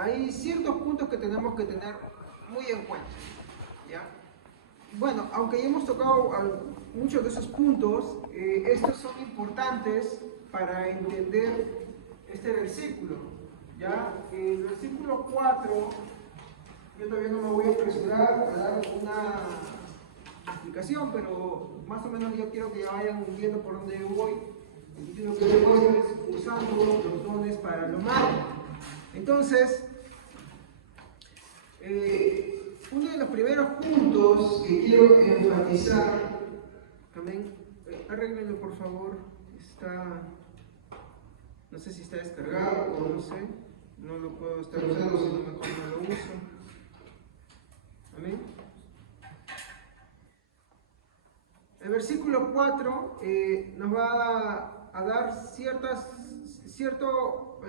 hay ciertos puntos que tenemos que tener muy en cuenta, ¿ya? Bueno, aunque ya hemos tocado muchos de esos puntos, estos son importantes para entender este versículo, ¿ya? El versículo 4, yo todavía no me voy a apresurar a dar una explicación, pero más o menos yo quiero que ya vayan viendo por dónde yo voy. Lo que yo voy es usando los dones para lo malo. Entonces, uno de los primeros puntos que quiero enfatizar, amén, arréglenlo por favor, no sé si está descargado o no sé, no lo puedo estar usando, sino mejor no lo uso, amén. El versículo 4 nos va a dar cierto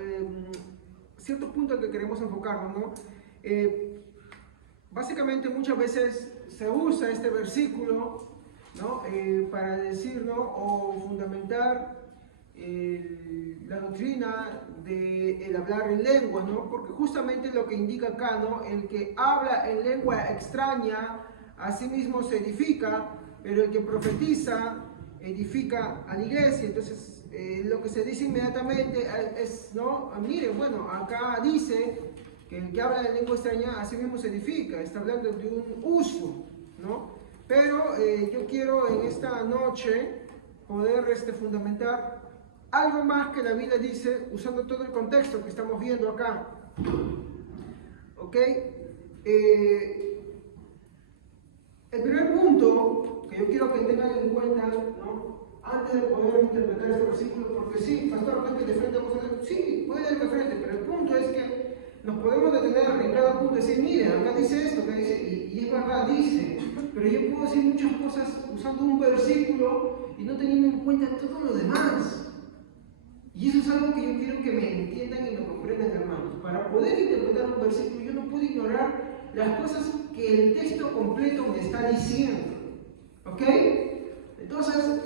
punto al que queremos enfocarnos, ¿no? Básicamente muchas veces se usa este versículo, ¿no? Para decir, ¿no? O fundamentar la doctrina del hablar en lengua, ¿no? Porque justamente lo que indica acá, ¿no? El que habla en lengua extraña a sí mismo se edifica, pero el que profetiza edifica a la iglesia. Entonces lo que se dice inmediatamente es, ¿no? Mire, bueno, acá dice que el que habla en lengua extraña a sí mismo se edifica, está hablando de un uso, ¿no? Pero yo quiero en esta noche poder fundamentar algo más que la Biblia dice, usando todo el contexto que estamos viendo acá. ¿Ok? El primer punto que yo quiero que tengan en cuenta, ¿no? Antes de poder interpretar este versículo, porque sí, pastor, no es que de frente vamos a leer, sí, puede leer de frente, pero el punto es que nos podemos detener en cada punto y decir, mire, acá dice esto, acá dice, y es verdad, dice, pero yo puedo decir muchas cosas usando un versículo y no teniendo en cuenta todo lo demás. Y eso es algo que yo quiero que me entiendan y me comprendan, hermanos. Para poder interpretar un versículo, yo no puedo ignorar las cosas que el texto completo me está diciendo. ¿Ok? Entonces,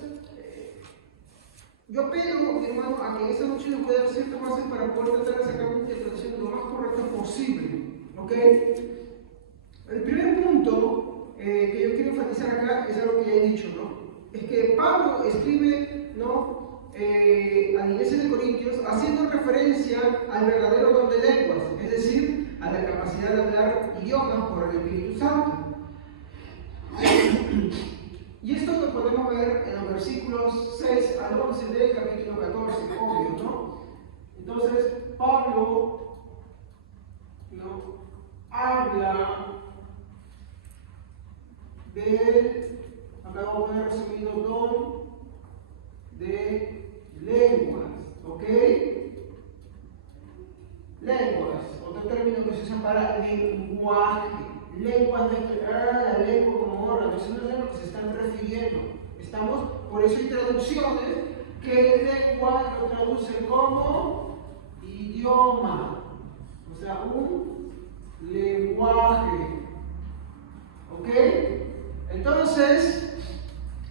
yo pido, mi hermano, a que esta noche nos pueda dar cierta base para poder tratar de sacar una interpretación lo más correcta posible. ¿Ok? El primer punto que yo quiero enfatizar acá es algo que ya he dicho, ¿no? Es que Pablo escribe, ¿no? A la iglesia de Corintios haciendo referencia al verdadero don de lenguas, es decir, a la capacidad de hablar idiomas por el Espíritu Santo. Y esto lo podemos ver en los versículos 6 al 11 del capítulo 14, obvio, ¿no? Entonces, Pablo, ¿no? Habla del, acá vamos a poner resumido, don de lenguas, ¿ok? Lenguas, otro término que se usa para lenguaje. Lengua no es que, la lengua como órgano, eso no es a lo que se están refiriendo. Por eso hay traducciones que lengua lo traduce como idioma, o sea, un lenguaje, ¿ok? Entonces,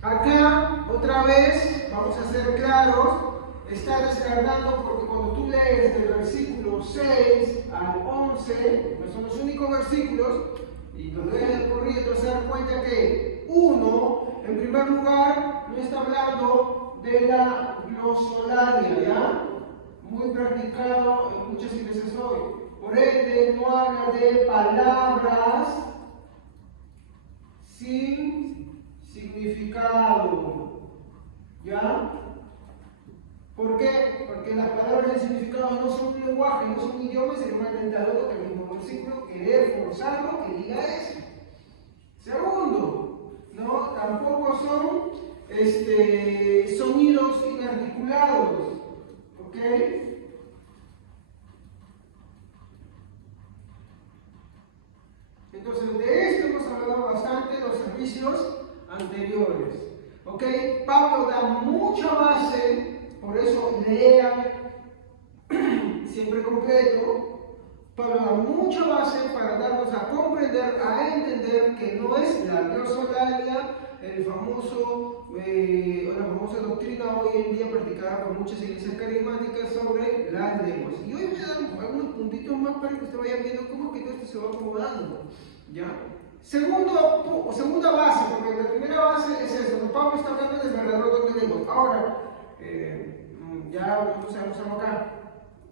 acá otra vez, vamos a ser claros, está descartando porque cuando tú lees del versículo 6 al 11, no son los únicos versículos, y los lees corriendo, se dan cuenta que uno, en primer lugar, no está hablando de la glosolalia, ¿ya? Muy practicado en muchas iglesias hoy. Por ende, no habla de palabras sin significado, ¿ya? ¿Por qué? Porque las palabras sin significado no son un lenguaje, no son un idioma, y se le va a intentar otro que el mismo versículo querer forzarlo que diga eso. Segundo, ¿no? Tampoco son sonidos inarticulados, ¿ok? Entonces, de esto hemos hablado bastante en los servicios anteriores. ¿Ok? Pablo da mucha base, por eso lean siempre completo. Pablo da mucha base para darnos a comprender, a entender que no es la glosolalia, la famosa doctrina hoy en día practicada por muchas iglesias carismáticas sobre las lenguas. Y hoy voy a dar algunos puntitos puntitos más para que usted vaya viendo cómo que todo esto se va acomodando. ¿Ya? Segunda base, porque la primera base es eso, Pablo está hablando del verdadero don de lenguas. Ahora, ya vamos acá.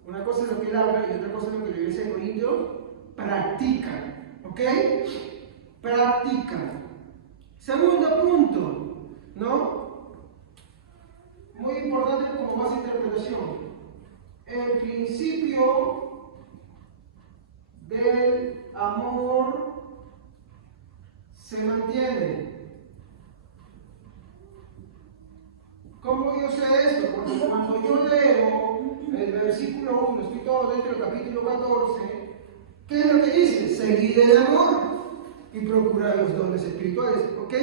Una cosa es lo que él habla y otra cosa es lo que la iglesia de Corinto practica. ¿Ok? Practica. Segundo punto, ¿no? Muy importante como base de interpretación. El principio del amor se mantiene. ¿Cómo yo sé esto? Porque cuando yo leo el versículo 1, estoy todo dentro del capítulo 14, ¿qué es lo que dice? Seguid el amor y procurar los dones espirituales, ¿ok?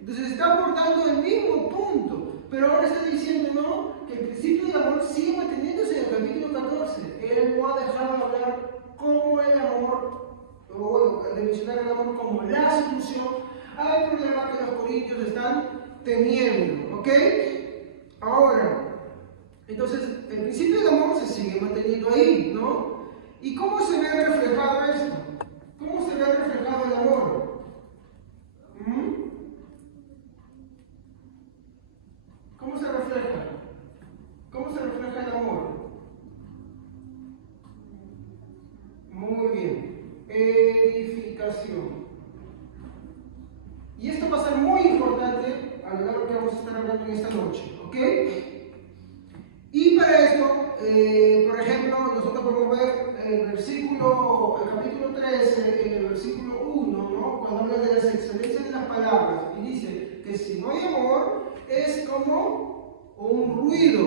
Entonces está abordando el mismo punto, pero ahora está diciendo, ¿no? Que el principio del amor sigue manteniéndose en el capítulo 14. Él no ha dejado de hablar como el amor, o bueno, de mencionar el amor como la solución al problema que los corintios están teniendo, ¿ok? Ahora, entonces, el principio del amor se sigue manteniendo ahí, ¿no? ¿Y cómo se ve reflejado esto? ¿Cómo se ve reflejado el amor? ¿Cómo se refleja? ¿Cómo se refleja el amor? Muy bien. Edificación. Y esto va a ser muy importante a lo largo que vamos a estar hablando en esta noche, ¿ok? Y para esto, por ejemplo, nosotros podemos ver el capítulo 13, en el versículo 1, ¿no? Cuando habla de las excelencias de las palabras, y dice que si no hay amor, es como un ruido,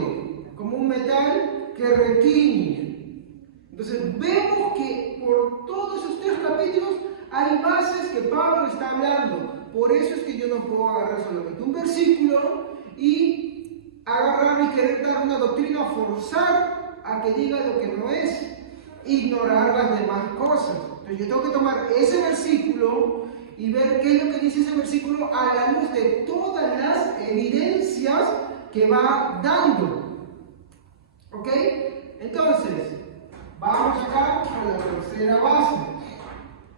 como un metal que retiñe. Entonces, vemos que por todos esos 3 capítulos hay bases que Pablo está hablando. Por eso es que yo no puedo agarrar solamente un versículo y agarrar y querer dar una doctrina, forzar a que diga lo que no es, ignorar las demás cosas. Entonces yo tengo que tomar ese versículo y ver qué es lo que dice ese versículo a la luz de todas las evidencias que va dando. ¿Ok? Entonces, vamos acá a la tercera base.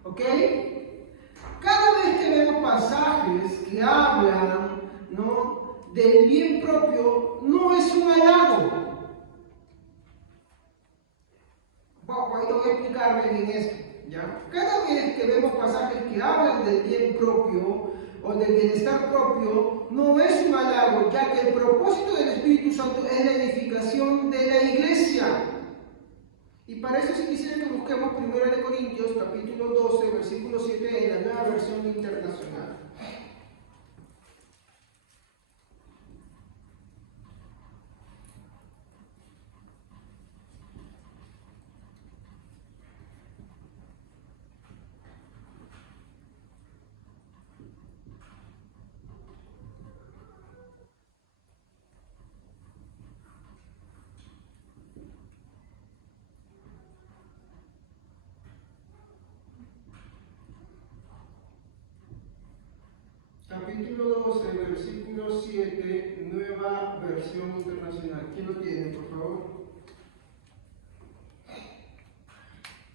¿Ok? Cada vez que vemos pasajes que hablan, ¿no?, del bien propio, no es un halago. Ahí te voy a explicarme bien esto, ¿ya? Cada vez que vemos pasajes que hablan del bien propio o del bienestar propio, no es un halago, ya que el propósito del Espíritu Santo es la edificación de la iglesia. Y para eso sí quisiera que busquemos 1 Corintios capítulo 12, versículo 7 en la Nueva Versión Internacional. Capítulo 12, versículo 7, Nueva Versión Internacional. ¿Quién lo tiene, por favor?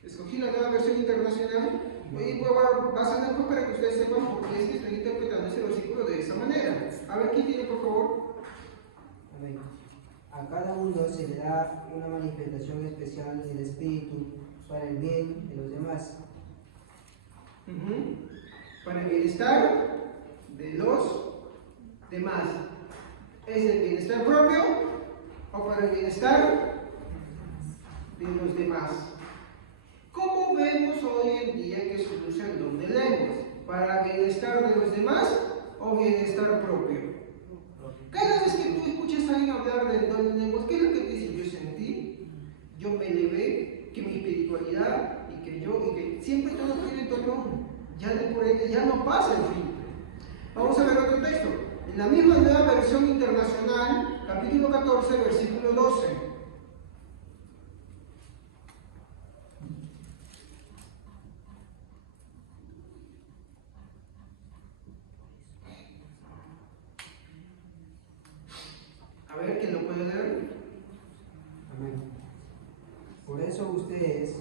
Escogí la Nueva Versión Internacional y va a ser después para que ustedes sepan por qué es que estoy interpretando ese versículo de esa manera. A ver, ¿quién tiene, por favor? Amén. A cada uno se le da una manifestación especial del Espíritu para el bien de los demás. Para el bienestar de los demás. ¿Es el bienestar propio o para el bienestar de los demás? ¿Cómo vemos hoy en día que se usa el don de lenguas? ¿Para bienestar de los demás o bienestar propio? Cada vez que tú escuchas a alguien hablar del don de lenguas, ¿qué es lo que te dice? Yo sentí, yo me elevé, que mi espiritualidad y que siempre todo tiene tono, ya no pasa el fin. Vamos a ver otro texto. En la misma Nueva Versión Internacional, capítulo 14, versículo 12. A ver, ¿quién lo puede leer? Amén. Por eso ustedes,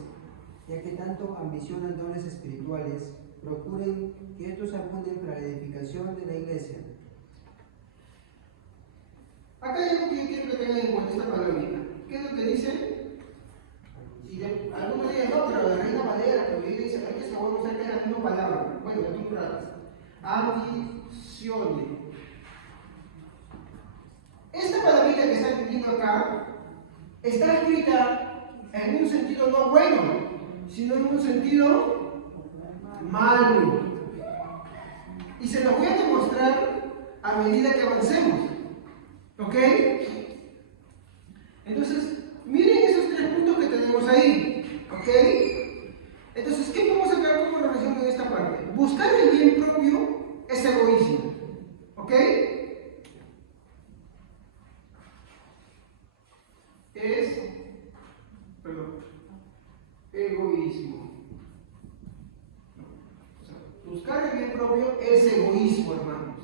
ya que tanto ambicionan dones espirituales, procuren que estos abunden para la edificación de la iglesia. Acá hay algo que yo quiero que tengan en cuenta, esta palabrita. ¿Qué es lo que dice? Y algunos días no, pero la Reina Valera, que hoy dice, hay que saber usar que es la misma palabra. Bueno, aquí tratas. Ambiciones. Esta palabrita que está escribiendo acá está escrita en un sentido no bueno, sino en un sentido malo. Y se los voy a demostrar a medida que avancemos. ¿Ok? Entonces, miren esos 3 puntos que tenemos ahí. ¿Ok? Entonces, ¿qué podemos sacar como relación en esta parte? Buscar el bien propio es egoísmo. ¿Ok? Es, egoísmo. O sea, buscar el bien propio es egoísmo, hermanos.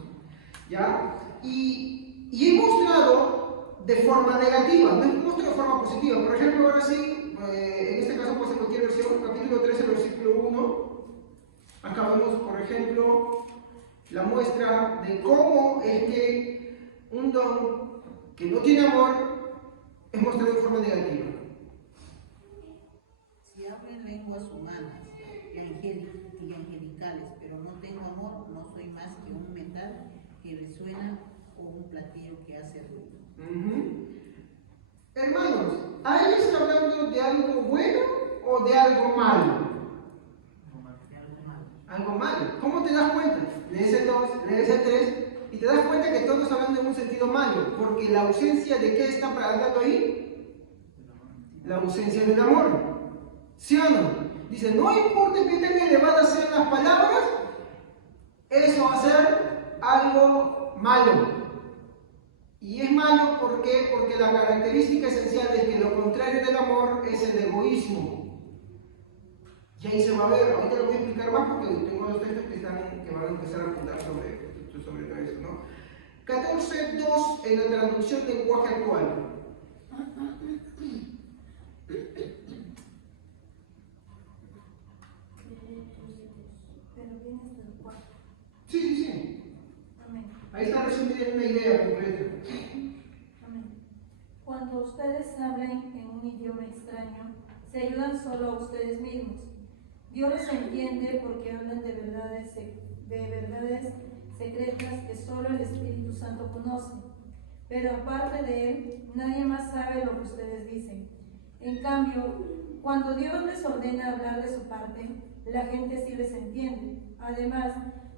¿Ya? Y he mostrado de forma negativa, no he mostrado de forma positiva. Por ejemplo, ahora sí, en este caso, pues en cualquier versión, capítulo 13, versículo 1, acá vemos, por ejemplo, la muestra de cómo es que un don que no tiene amor es mostrado de forma negativa. Si hablo en lenguas humanas y angelicales, pero no tengo amor, no soy más que un metal que resuena o un platillo que hace ruido. Hermanos, ¿ahí está hablando de algo bueno o de algo malo? Algo malo. ¿Cómo te das cuenta? Lees el 2, lees el 3 y te das cuenta que todo está hablando en un sentido malo, porque la ausencia de qué está hablando ahí? La ausencia del amor. ¿Sí o no? Dice, no importa que tan elevadas sean las palabras, eso va a ser algo malo. Y es malo ¿por qué? Porque la característica esencial es que lo contrario del amor es el egoísmo. Y ahí se va a ver, ahorita lo voy a explicar más porque tengo los textos que van a empezar a apuntar sobre todo eso, ¿no? 14.2 en la traducción del lenguaje actual. Sí, sí, sí. Amén. Ahí está resumida una idea completa. Amén. Cuando ustedes hablen en un idioma extraño, se ayudan solo a ustedes mismos. Dios los entiende porque hablan de verdades secretas que solo el Espíritu Santo conoce. Pero aparte de Él, nadie más sabe lo que ustedes dicen. En cambio, cuando Dios les ordena hablar de su parte, la gente sí les entiende. Además,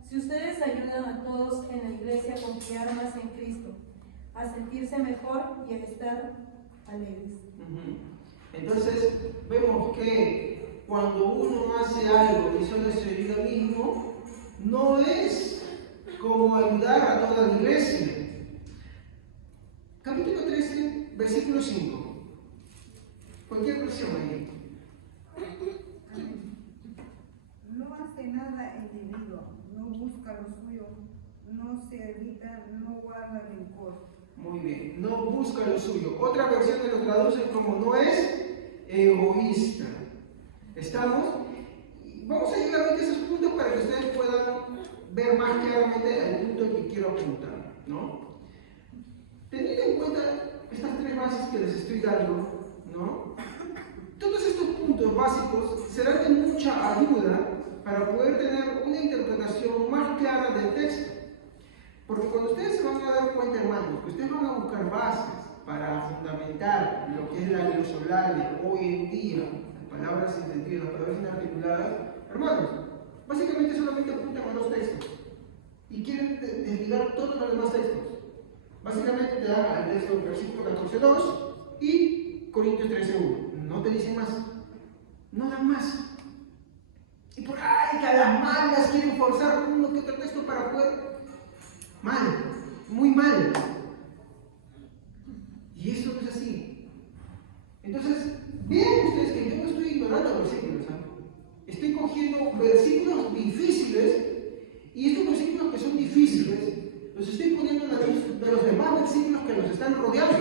si ustedes ayudan a todos en la iglesia a confiar más en Cristo, a sentirse mejor y a estar alegres. Entonces, vemos que cuando uno hace algo y solo se ayuda mismo, no es como ayudar a toda la iglesia. Capítulo 13, versículo 5. Cualquier versión ahí. No hace nada indebido, no busca lo suyo, no se irrita, no guarda rencor. Muy bien, no busca lo suyo. Otra versión que lo traduce como no es egoísta. ¿Estamos? Vamos a llegar a esos puntos para que ustedes puedan ver más claramente el punto que quiero apuntar, ¿no? Teniendo en cuenta estas 3 bases que les estoy dando, ¿no? Todos estos puntos básicos serán de mucha ayuda para poder tener una interpretación más clara del texto. Porque cuando ustedes se van a dar cuenta, hermanos, que ustedes van a buscar bases para fundamentar lo que es la glosolalia hoy en día, las palabras sin sentido, las palabras inarticuladas, hermanos, básicamente solamente apuntan a 2 textos y quieren desligar todos los demás textos. Básicamente te dan el texto versículo 14.2 y Corintios 13.1. No te dicen más, no dan más. Y por ahí que a las malas quieren forzar uno que otro texto para poder. Mal, muy mal. Y eso no es así. Entonces, vean ustedes que yo no estoy ignorando versículos, ¿sabes? Estoy cogiendo versículos difíciles y estos versículos que son difíciles los estoy poniendo a la luz de los demás versículos que los están rodeando.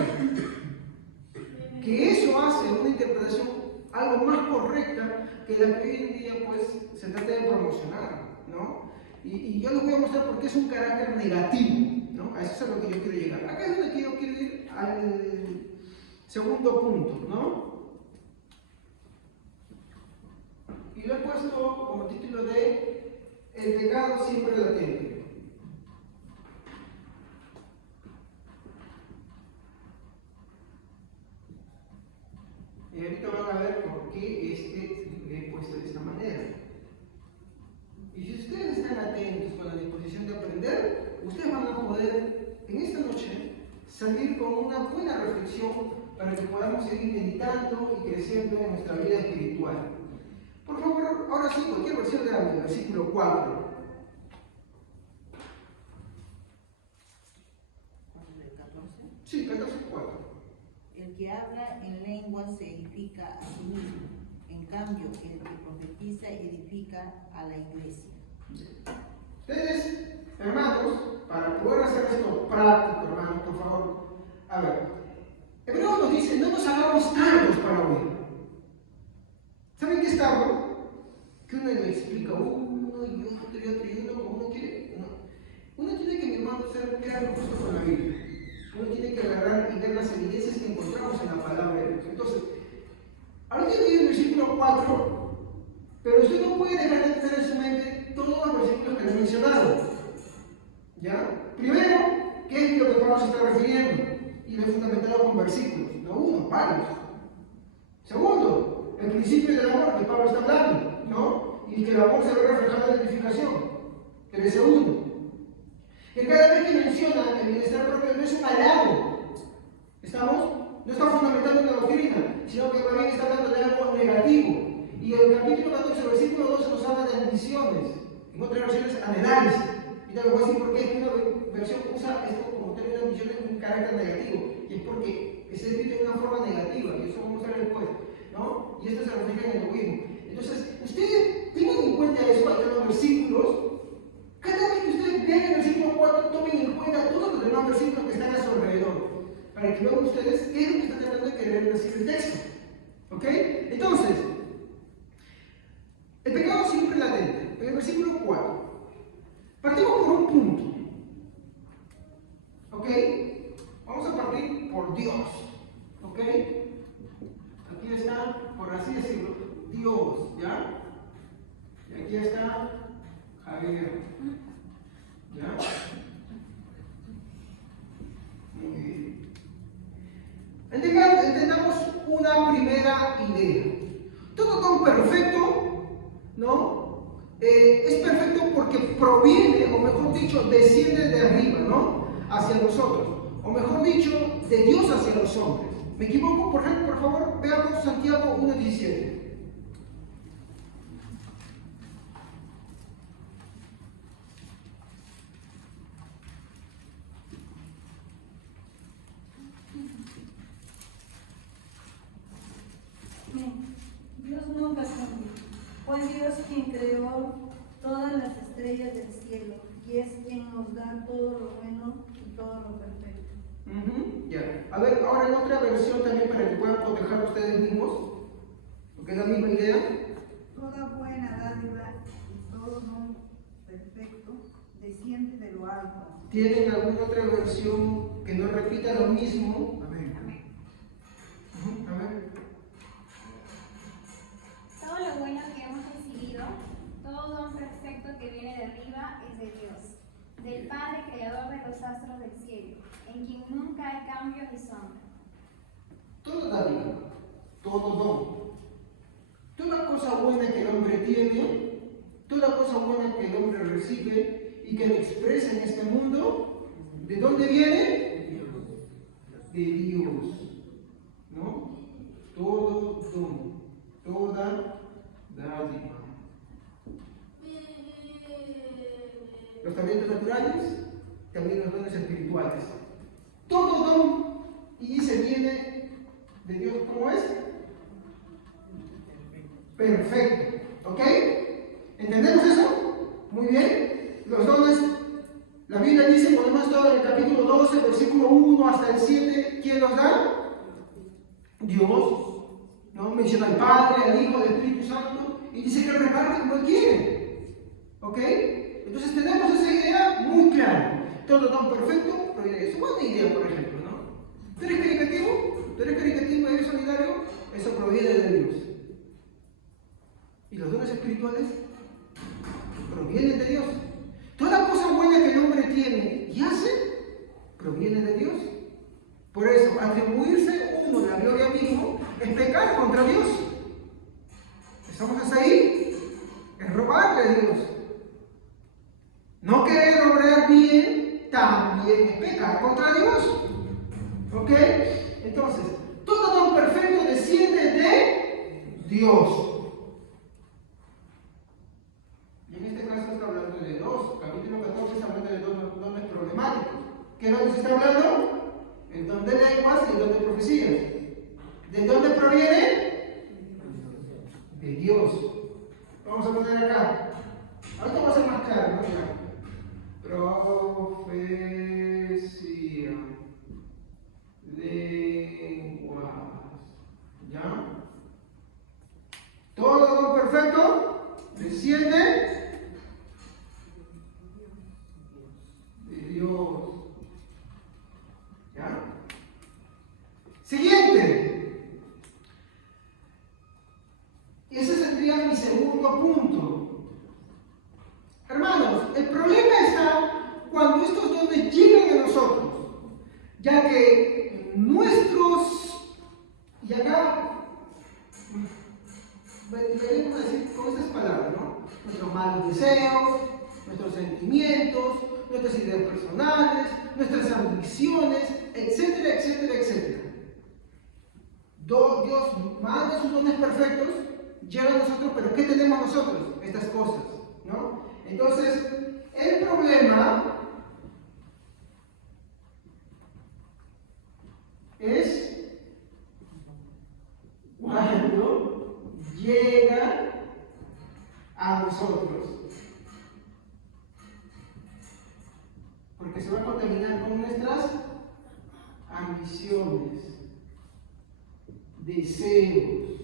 Que eso hace una interpretación algo más correcta que la que hoy en día pues se trata de promocionar, ¿no? Y yo les voy a mostrar por qué es un carácter negativo, ¿no? A eso es a lo que yo quiero llegar. Acá es donde yo quiero ir al segundo punto, ¿no? Y lo he puesto como título de El pecado siempre latente. Y ahorita van a ver por qué es que lo he puesto de esta manera. Y si ustedes están atentos con la disposición de aprender, ustedes van a poder en esta noche salir con una buena reflexión para que podamos seguir meditando y creciendo en nuestra vida espiritual. Por favor, ahora sí, cualquier versión de la Biblia, versículo 4. ¿El 14? Sí, 14:4. El que habla en lengua se edifica a sí mismo. En cambio, el que profetiza edifica a la iglesia. Ustedes, hermanos, para poder hacer esto práctico, hermanos, por favor, a ver, Hebreos nos dice, no nos hagamos tardos para oír. ¿Saben qué es tardo? Que uno le explica uno y otro y otro y uno como uno quiere. No. Uno tiene que, mi hermano, ser claro justo con la Biblia. Uno tiene que agarrar y ver las evidencias que encontramos en la palabra de Dios. Entonces, ahorita leí el versículo 4, pero usted no puede dejar de tener en su mente todos los versículos que le he mencionado. ¿Ya? Primero, ¿qué es lo que Pablo se está refiriendo? Y lo he fundamentado con versículos, no uno, varios. Segundo, el principio del amor que Pablo está hablando, ¿no? Y que el amor se ve reflejado en la edificación. El segundo, que cada vez que menciona el bienestar propio no es un halago. ¿Estamos? No está fundamentando una doctrina, sino que también está hablando de algo negativo. Y el capítulo 14, versículo 12 nos habla de ambiciones. En otras versiones, anheláis. Y te lo voy a decir por qué es que una versión usa esto como término de ambición en un carácter negativo. Y es porque es escrito de una forma negativa, y eso vamos a ver después, ¿no? Y esto se refleja en el egoísmo. Entonces, ustedes tengan en cuenta eso en los versículos. Cada vez que ustedes vean el versículo 4, tomen en cuenta todos los demás versículos que están a su alrededor, para que vean ustedes qué es lo que está tratando de querer decir el texto. ¿Ok? Entonces, el pecado siempre latente. En el versículo 4, partimos por un punto. ¿Ok? Vamos a partir por Dios. ¿Ok? Aquí está, por así decirlo, Dios, ¿ya? Y aquí está Javier. ¿Ya? Muy bien. Entendamos una primera idea. Todo don perfecto, ¿no? Es perfecto porque proviene, o mejor dicho, desciende de arriba, ¿no? Hacia nosotros. O mejor dicho, de Dios hacia los hombres. ¿Me equivoco? Por ejemplo, por favor, veamos Santiago 1:17. Dios nunca cambia, pues Dios quien creó todas las estrellas del cielo y es quien nos da todo lo bueno y todo lo perfecto. Ya. A ver, ahora en otra versión también para que puedan cotejar ustedes mismos, porque es la misma idea. Toda buena dádiva y todo don perfecto desciende de lo alto. ¿Tienen alguna otra versión que no repita lo mismo? A ver. A ver. Todo lo bueno que hemos recibido, todo don perfecto que viene de arriba es de Dios, del Padre creador de los astros del cielo, en quien nunca hay cambio ni sombra. Toda dádiva, todo don, toda cosa buena que el hombre tiene, toda cosa buena que el hombre recibe y que lo expresa en este mundo, ¿de dónde viene? De Dios, ¿no? Todo don, toda dádiva. Los talentos naturales, también los dones espirituales. Todo don, y dice, viene de Dios. ¿Cómo es? Perfecto. ¿Ok? ¿Entendemos eso? Muy bien. Los dones, la Biblia dice, podemos estar en el capítulo 12, versículo 1 hasta el 7, ¿quién los da? Dios. ¿No? menciona al Padre, al Hijo, al Espíritu Santo, y dice que Él reparte como Él quiere. ¿Ok? Entonces tenemos esa idea muy clara. Todo don perfecto proviene de Dios. Buena idea, por ejemplo, ¿no? ¿Tú eres caritativo? ¿Tú eres caritativo y eres solidario? Eso proviene de Dios. ¿Y los dones espirituales? Provienen de Dios. Toda cosa buena que el hombre tiene y hace, proviene de Dios. Por eso, atribuirse uno la gloria mismo es pecar contra Dios. ¿Estamos hasta ahí? Es robarle a Dios. No querer obrar bien también es pecar contra Dios. ¿Ok? Entonces, todo don perfecto desciende de Dios. Y en este caso está hablando de dos. Capítulo 14 está hablando de dos dones problemáticos. ¿Qué dones está hablando? El don de lenguas y el don de profecías. ¿De dónde proviene? De Dios. Vamos a poner acá. Ahorita va a ser más claro, ¿no? Ya. Profecía. Lenguas. ¿Ya? Todo don perfecto desciende de Dios. ¿Ya? Siguiente. Ese sería mi segundo punto. Hermanos, el problema está cuando estos dones llegan a nosotros, ya que nuestros, y acá venimos a decir con estas palabras, ¿no? Nuestros malos deseos, nuestros sentimientos, nuestras ideas personales, nuestras ambiciones, etcétera, etcétera, etcétera. Dios manda sus dones perfectos, llega a nosotros, pero ¿qué tenemos nosotros? Estas cosas, ¿no? Entonces, el problema es cuando llega a nosotros. Porque se va a contaminar con nuestras ambiciones, deseos,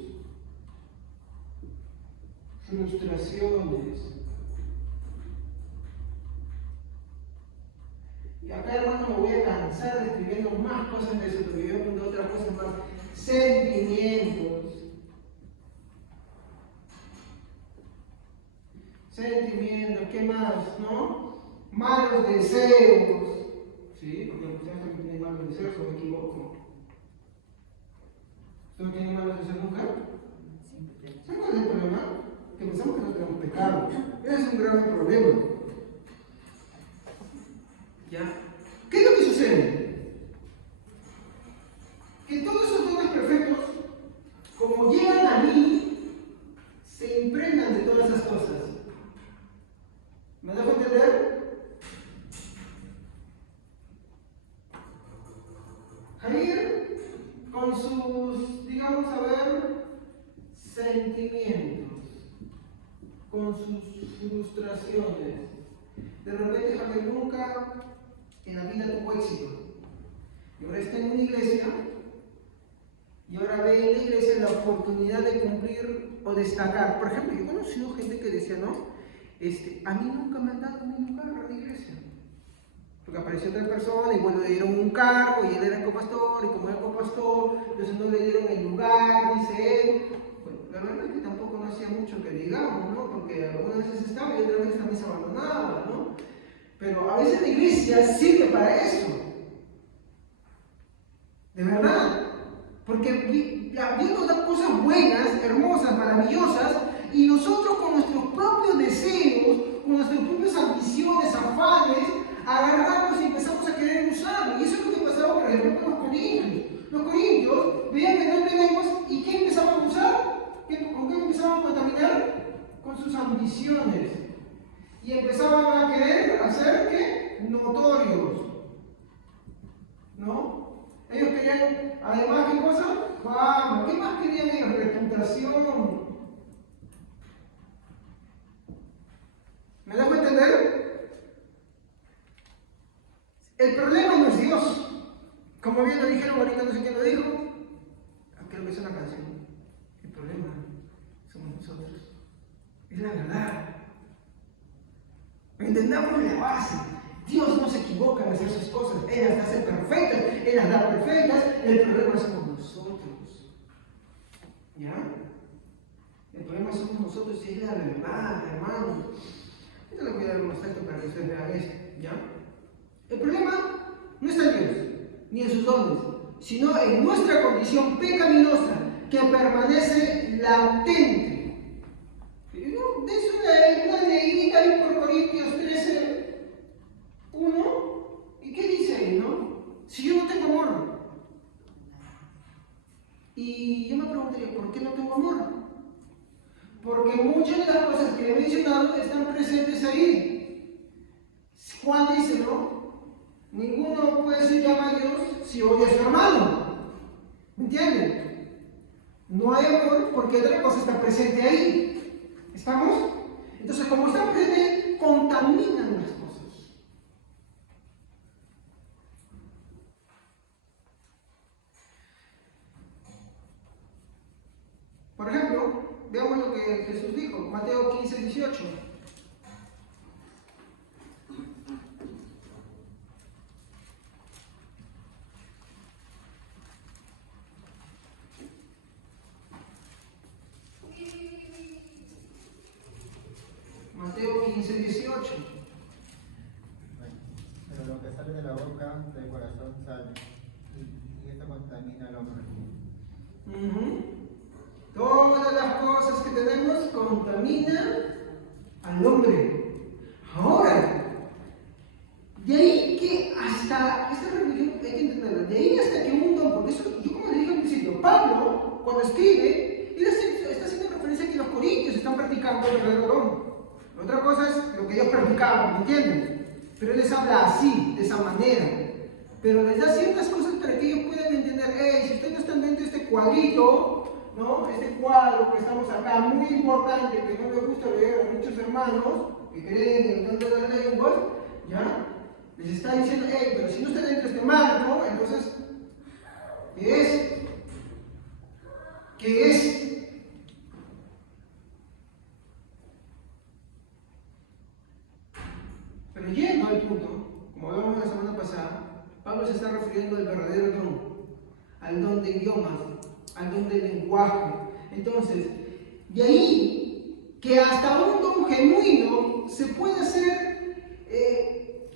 frustraciones. Y acá, hermano, me voy a cansar escribiendo más cosas de eso, porque yo apunto otras cosas más. Sentimientos. Sentimientos, ¿qué más? ¿No? Malos deseos. ¿Sí? Porque ustedes también tienen malos deseos, o me equivoco. ¿Usted no tiene malos deseos nunca? ¿Saben cuál es el problema? Que pensamos que no tenemos pecado. Ese es un grave problema. ¿Ya? ¿Qué es lo que sucede? Que todos esos dones perfectos, como llegan a mí, se impregnan de todas esas cosas. ¿Me dejo entender? Jair, con sus, digamos, a ver, sentimientos, con sus frustraciones. De repente Javier nunca en la vida tuvo éxito. Y ahora está en una iglesia y ahora ve en la iglesia la oportunidad de cumplir o destacar. Por ejemplo, yo he conocido gente que decía, no, a mí nunca me han dado ni lugar en la iglesia. Porque apareció otra persona y bueno, le dieron un cargo y él era copastor y como era copastor, entonces no le dieron el lugar, dice él. Bueno, la verdad es que tampoco no hacía mucho que digamos, ¿no? Porque algunas veces estaba y otras veces también se abandonaba, ¿no? Pero a veces la iglesia sirve para eso. De verdad. Porque Dios nos da cosas buenas, hermosas, maravillosas, y nosotros con nuestros propios deseos, con nuestras propias ambiciones, afanes, agarramos y empezamos a querer usarlo. Y eso es lo que pasaba, por ejemplo, con los corintios. Los corintios veían que no tenemos y ¿qué empezaban a usar? ¿Con qué empezaban a contaminar? Con sus ambiciones. Y empezaban a querer hacer ¿qué? Notorios. ¿No? Ellos querían, además, ¿qué cosa? Fama. ¿Qué más querían ellos? Reputación. ¿Me dejo entender? El problema no es Dios. Como bien lo dijeron ahorita, no sé quién lo dijo. Creo que es una canción. la verdad. Entendamos la base. Dios no se equivoca en hacer sus cosas. Él las hace perfectas, Él las da perfectas. El problema somos nosotros. ¿Ya? El problema somos nosotros y es la verdad, hermanos. Yo les voy a dar unos textos para que ustedes vean esto. ¿Ya? El problema no está en Dios, ni en sus dones, sino en nuestra condición pecaminosa que permanece latente. De eso una leída ahí por Corintios 13, 1. ¿Y qué dice ahí, no? Si yo no tengo amor. Y yo me preguntaría, ¿por qué no tengo amor? Porque muchas de las cosas que he mencionado están presentes ahí. Juan dice, ¿no? Ninguno puede ser llamado a Dios si odia a su hermano. ¿Me entienden? No hay amor porque otra cosa está presente ahí. ¿Estamos? Entonces, como está presente, contaminan las cosas. Por ejemplo, veamos lo que Jesús dijo, Mateo 15, 18. Mateo 15, 18. Pero lo que sale de la boca, del corazón sale, y esto contamina al hombre. Todas las cosas que tenemos contaminan al hombre. Ahora, de ahí que hasta, esta religión hay que entenderla, de ahí hasta que un don, porque eso, yo como le dije al principio, Pablo, cuando escribe, él está haciendo referencia a que los corintios están practicando el verdadero don. Otra cosa es lo que ellos practicaban, ¿me entienden? Pero él les habla así, de esa manera. Pero les da ciertas cosas para que ellos puedan entender, hey, si ustedes no están dentro de este cuadrito, ¿no? Este cuadro que estamos acá, muy importante, que no les gusta leer a muchos hermanos que creen en el canto de las lenguas, ¿ya? Les está diciendo, hey, pero si no están dentro de este marco, entonces, ¿qué es? ¿Qué es? Pero yendo al punto, como hablamos la semana pasada, Pablo se está refiriendo al verdadero don, al don de idiomas, al don del lenguaje. Entonces, de ahí que hasta un don genuino se puede hacer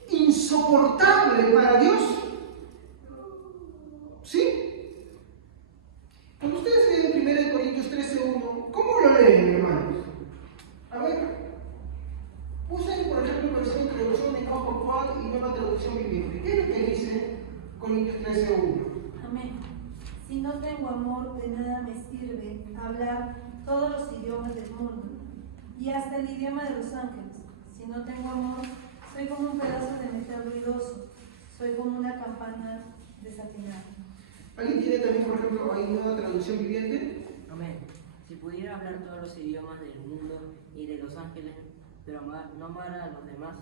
insoportable para Dios. ¿Sí? Cuando ustedes leen 1 Corintios 13:1, ¿cómo lo leen, hermanos? A ver. Usen, por ejemplo, versión traducción de Ojo Cual y nueva traducción viviente. ¿Qué es lo que dice Corintios 13:1? Amén. Si no tengo amor, de nada me sirve hablar todos los idiomas del mundo y hasta el idioma de los ángeles. Si no tengo amor, soy como un pedazo de metal ruidoso, soy como una campana desafinada. ¿Alguien tiene también, por ejemplo, ahí nueva traducción viviente? Amén. Si pudiera hablar todos los idiomas del mundo y de los ángeles, pero no amara a los demás,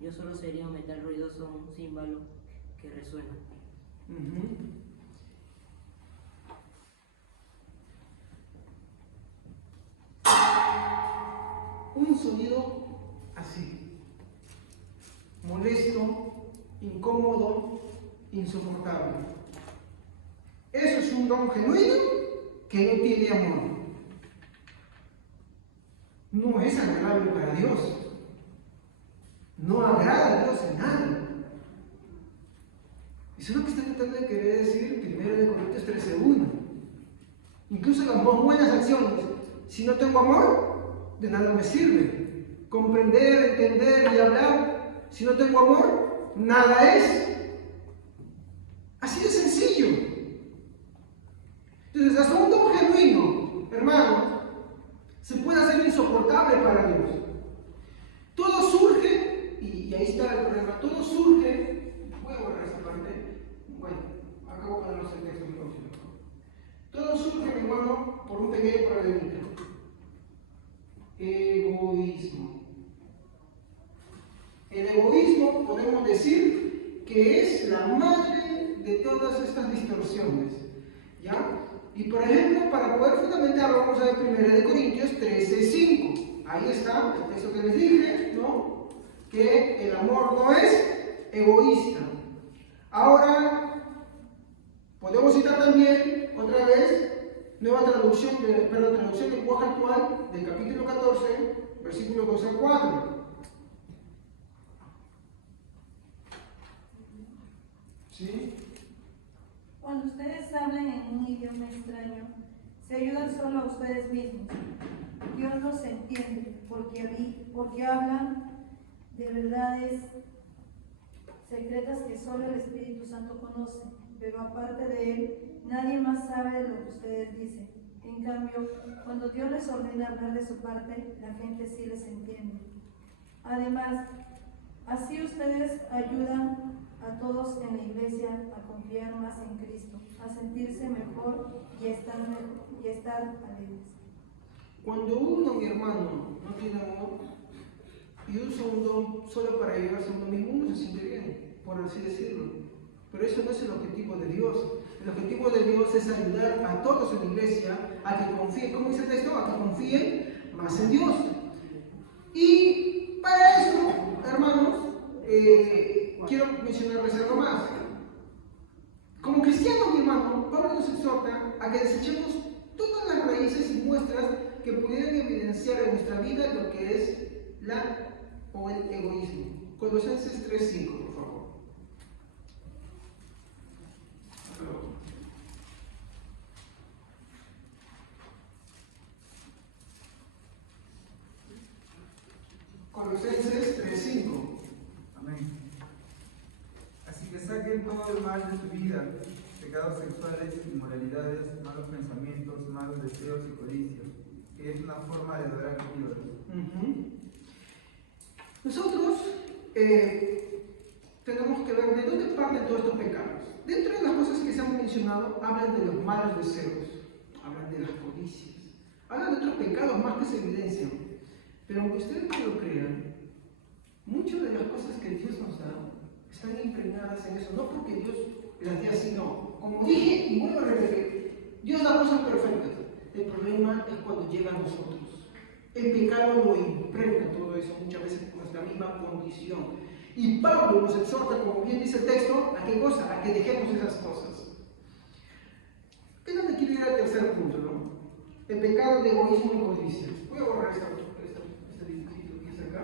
yo solo sería un metal ruidoso, un címbalo que resuena. Un sonido así, molesto, incómodo, insoportable. Eso es un don genuino que no tiene amor. No es agradable para Dios. No agrada a Dios en nada. Eso es lo que está tratando de querer decir 1 Corintios 13:1. Incluso las más buenas acciones, si no tengo amor, de nada me sirve. Comprender, entender y hablar, si no tengo amor, nada es. Así de sencillo. Entonces, hasta un don genuino, hermanos, se puede hacer insoportable para Dios. Todo surge, y ahí está el problema, todo surge, voy a borrar esa parte, bueno, acabo de ponernos el texto muy próximo. Todo surge, mi hermano, por un pequeño problemita. Egoísmo. El egoísmo, podemos decir, que es la madre de todas estas distorsiones. ¿Ya? Y por ejemplo, para poder fundamentarlo, vamos a ver 1 Corintios 13:5. ahí está el texto que les dije, ¿no? Que el amor no es egoísta. Ahora, podemos citar también, otra vez, nueva traducción, traducción del lenguaje actual del capítulo 14, versículos 2 al 4. ¿Sí? Cuando ustedes hablan en un idioma extraño, se ayudan solo a ustedes mismos. Dios los entiende porque hablan de verdades secretas que solo el Espíritu Santo conoce, pero aparte de Él, nadie más sabe de lo que ustedes dicen. En cambio, cuando Dios les ordena hablar de su parte, la gente sí les entiende. Además, así ustedes ayudan a todos en la iglesia a confiar más en Cristo, a sentirse mejor y a estar alegres. Cuando uno, mi hermano, no tiene amor y usa un don solo para llegarse a uno mismo, uno se siente bien, por así decirlo. Pero eso no es el objetivo de Dios. El objetivo de Dios es ayudar a todos en la iglesia a que confíen, ¿cómo dice el texto? A que confíen más en Dios. Y para eso, hermanos, quiero mencionarles algo más. Como cristianos, mi hermano, Pablo nos exhorta a que desechemos todas las raíces y muestras que pudieran evidenciar en nuestra vida lo que es el egoísmo. Colosenses 3:5, por favor. Colosenses 3:5. Amén. Así que saquen todo el mal de su vida, pecados sexuales, inmoralidades, malos pensamientos, malos deseos y codicias, que es una forma de adorar a Dios. Nosotros tenemos que ver de dónde parten todos estos pecados. Dentro de las cosas que se han mencionado, hablan de los malos deseos, hablan de las codicias, hablan de otros pecados más que se evidencian. Pero aunque ustedes no lo crean, muchas de las cosas que Dios nos da están impregnadas en eso, no porque Dios las dé así, no. Como dije, y vuelvo a repetir, Dios da cosas perfectas. El problema es cuando llega a nosotros. El pecado lo impregna todo eso, muchas veces por nuestra misma condición. Y Pablo nos exhorta, como bien dice el texto, ¿a qué cosa? A que dejemos esas cosas. Es donde quiero ir al tercer punto, ¿no? El pecado de egoísmo y codicia. Voy a borrar este dibujito que está acá.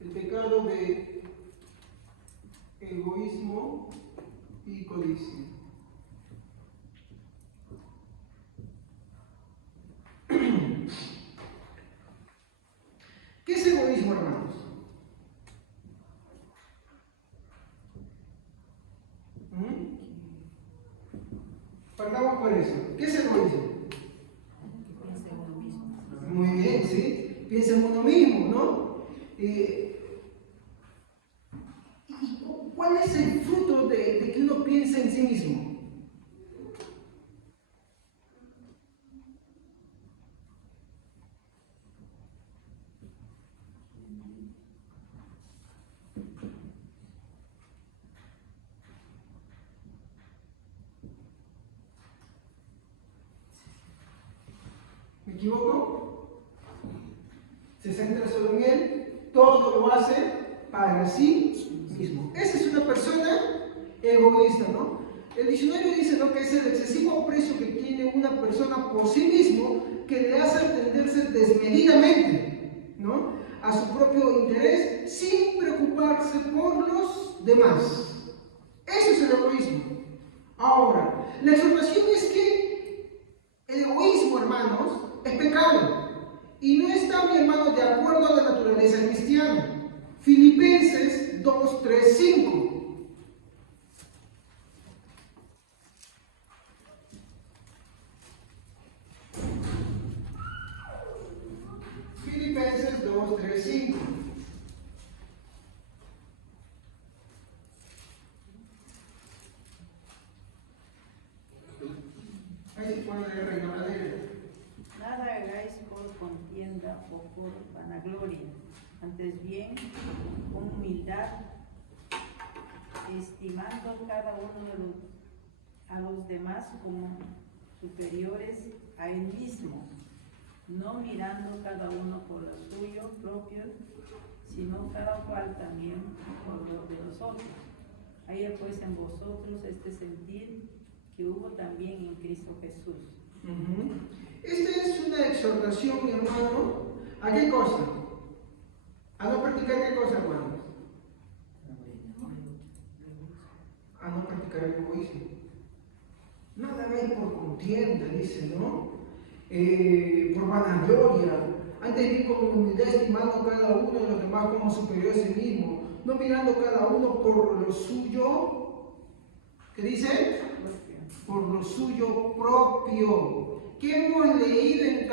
El pecado de egoísmo y codicia. ¿Qué es egoísmo, hermanos? Partamos por eso. ¿Qué es egoísmo? Piensa en uno mismo. Muy bien, ¿sí? Piensa en uno mismo, ¿no? ¿Cuál es el fruto de que uno piensa en sí mismo? ¿Me equivoco? Se centra solo en él, todo lo hace para sí mismo. Esa es una persona egoísta, ¿no? El diccionario dice, ¿no?, que es el excesivo aprecio que tiene una persona por sí mismo que le hace atenderse desmedidamente, ¿no?, a su propio interés sin preocuparse por los demás. Eso es el egoísmo. Ahora, la exhortación es que el egoísmo, hermanos, es pecado. Y no está, mi hermano, de acuerdo a la naturaleza cristiana. Filipenses 2, 3, 5. Filipenses 2, 3, 5. Ahí se puede leer Reina Valera. Nada hagáis hagáis por contienda o por vanagloria, antes bien con humildad, estimando cada uno a los demás como superiores a él mismo, no mirando cada uno por lo suyo propio, sino cada cual también por lo de los otros. Haya pues en vosotros este sentir que hubo también en Cristo Jesús. Esta es una exhortación, mi hermano, ¿a qué cosa? ¿A no practicar qué cosa, hermanos? A no practicar el egoísmo. Nada más por contienda, dice, ¿no? Por vanagloria. Antes bien con humildad, estimando cada uno de los demás como superior a sí mismo, no mirando cada uno por lo suyo, ¿qué dice? Por lo suyo propio. ¿Qué hemos leído en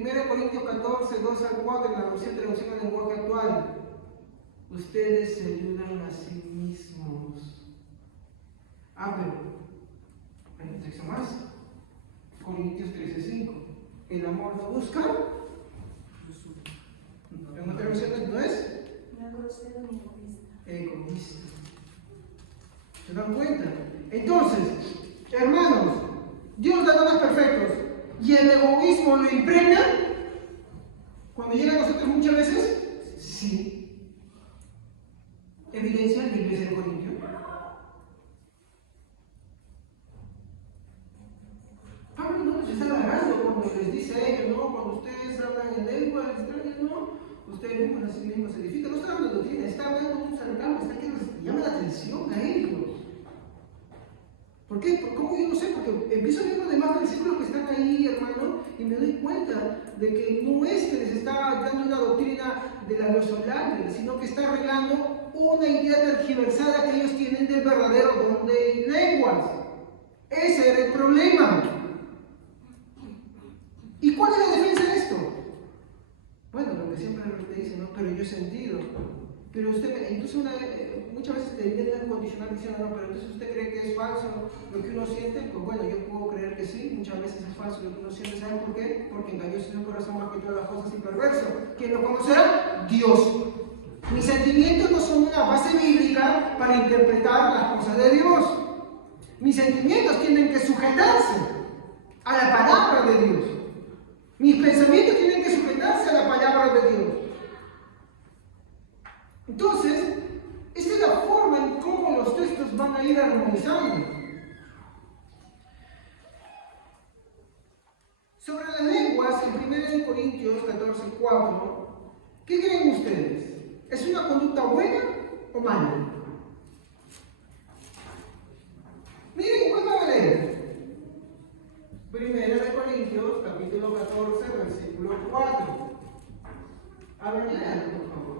1 Corintios 14, 2 al 4, en la traducción al lenguaje actual? Ustedes se ayudan a sí mismos. Pero hay un texto más. Corintios 13:5. El amor no busca. En otra versión no es. No grosero ni egoísta. Egoísta. ¿Se dan cuenta? Entonces, hermanos, Dios da dones perfectos y el egoísmo lo impregna cuando llega a nosotros muchas veces. Sí. Evidencia en la iglesia de Corintios. Pablo no nos está agarrando cuando les dice a ellos, ¿no? Cuando ustedes hablan en lengua extraña, ¿no? Ustedes mismos a sí mismos se edifican. No está hablando de doctrina, está hablando de un sarcasmo, está que nos llama la atención a ellos. ¿Por qué? ¿Cómo yo no sé? Porque empiezo a ver los demás versículos que están ahí, hermano, y me doy cuenta de que no es que les está dando una doctrina de la glosolalia, sino que está arreglando una idea tergiversada que ellos tienen del verdadero don de lenguas. Ese era el problema. ¿Y cuál es la defensa de esto? Bueno, lo que siempre te dicen, ¿no? Pero yo he sentido. Pero usted, entonces muchas veces te intentan condicionar diciendo, no, pero entonces usted cree que es falso lo que uno siente. Pues bueno, yo puedo creer que sí, muchas veces es falso lo que uno siente. ¿Saben por qué? Porque engañoso es el corazón más que todas las cosas y perverso. ¿Quién lo conocerá? Dios. Mis sentimientos no son una base bíblica para interpretar las cosas de Dios. Mis sentimientos tienen que sujetarse a la palabra de Dios. Mis pensamientos tienen que sujetarse a la palabra de Dios. Entonces, esta es la forma en cómo los textos van a ir armonizando. Sobre las lenguas, en 1 Corintios 14:4, ¿qué creen ustedes? ¿Es una conducta buena o mala? Miren, vuelvan a leer. 1 Corintios, capítulo 14, versículo 4. A ver, léanlo, por favor.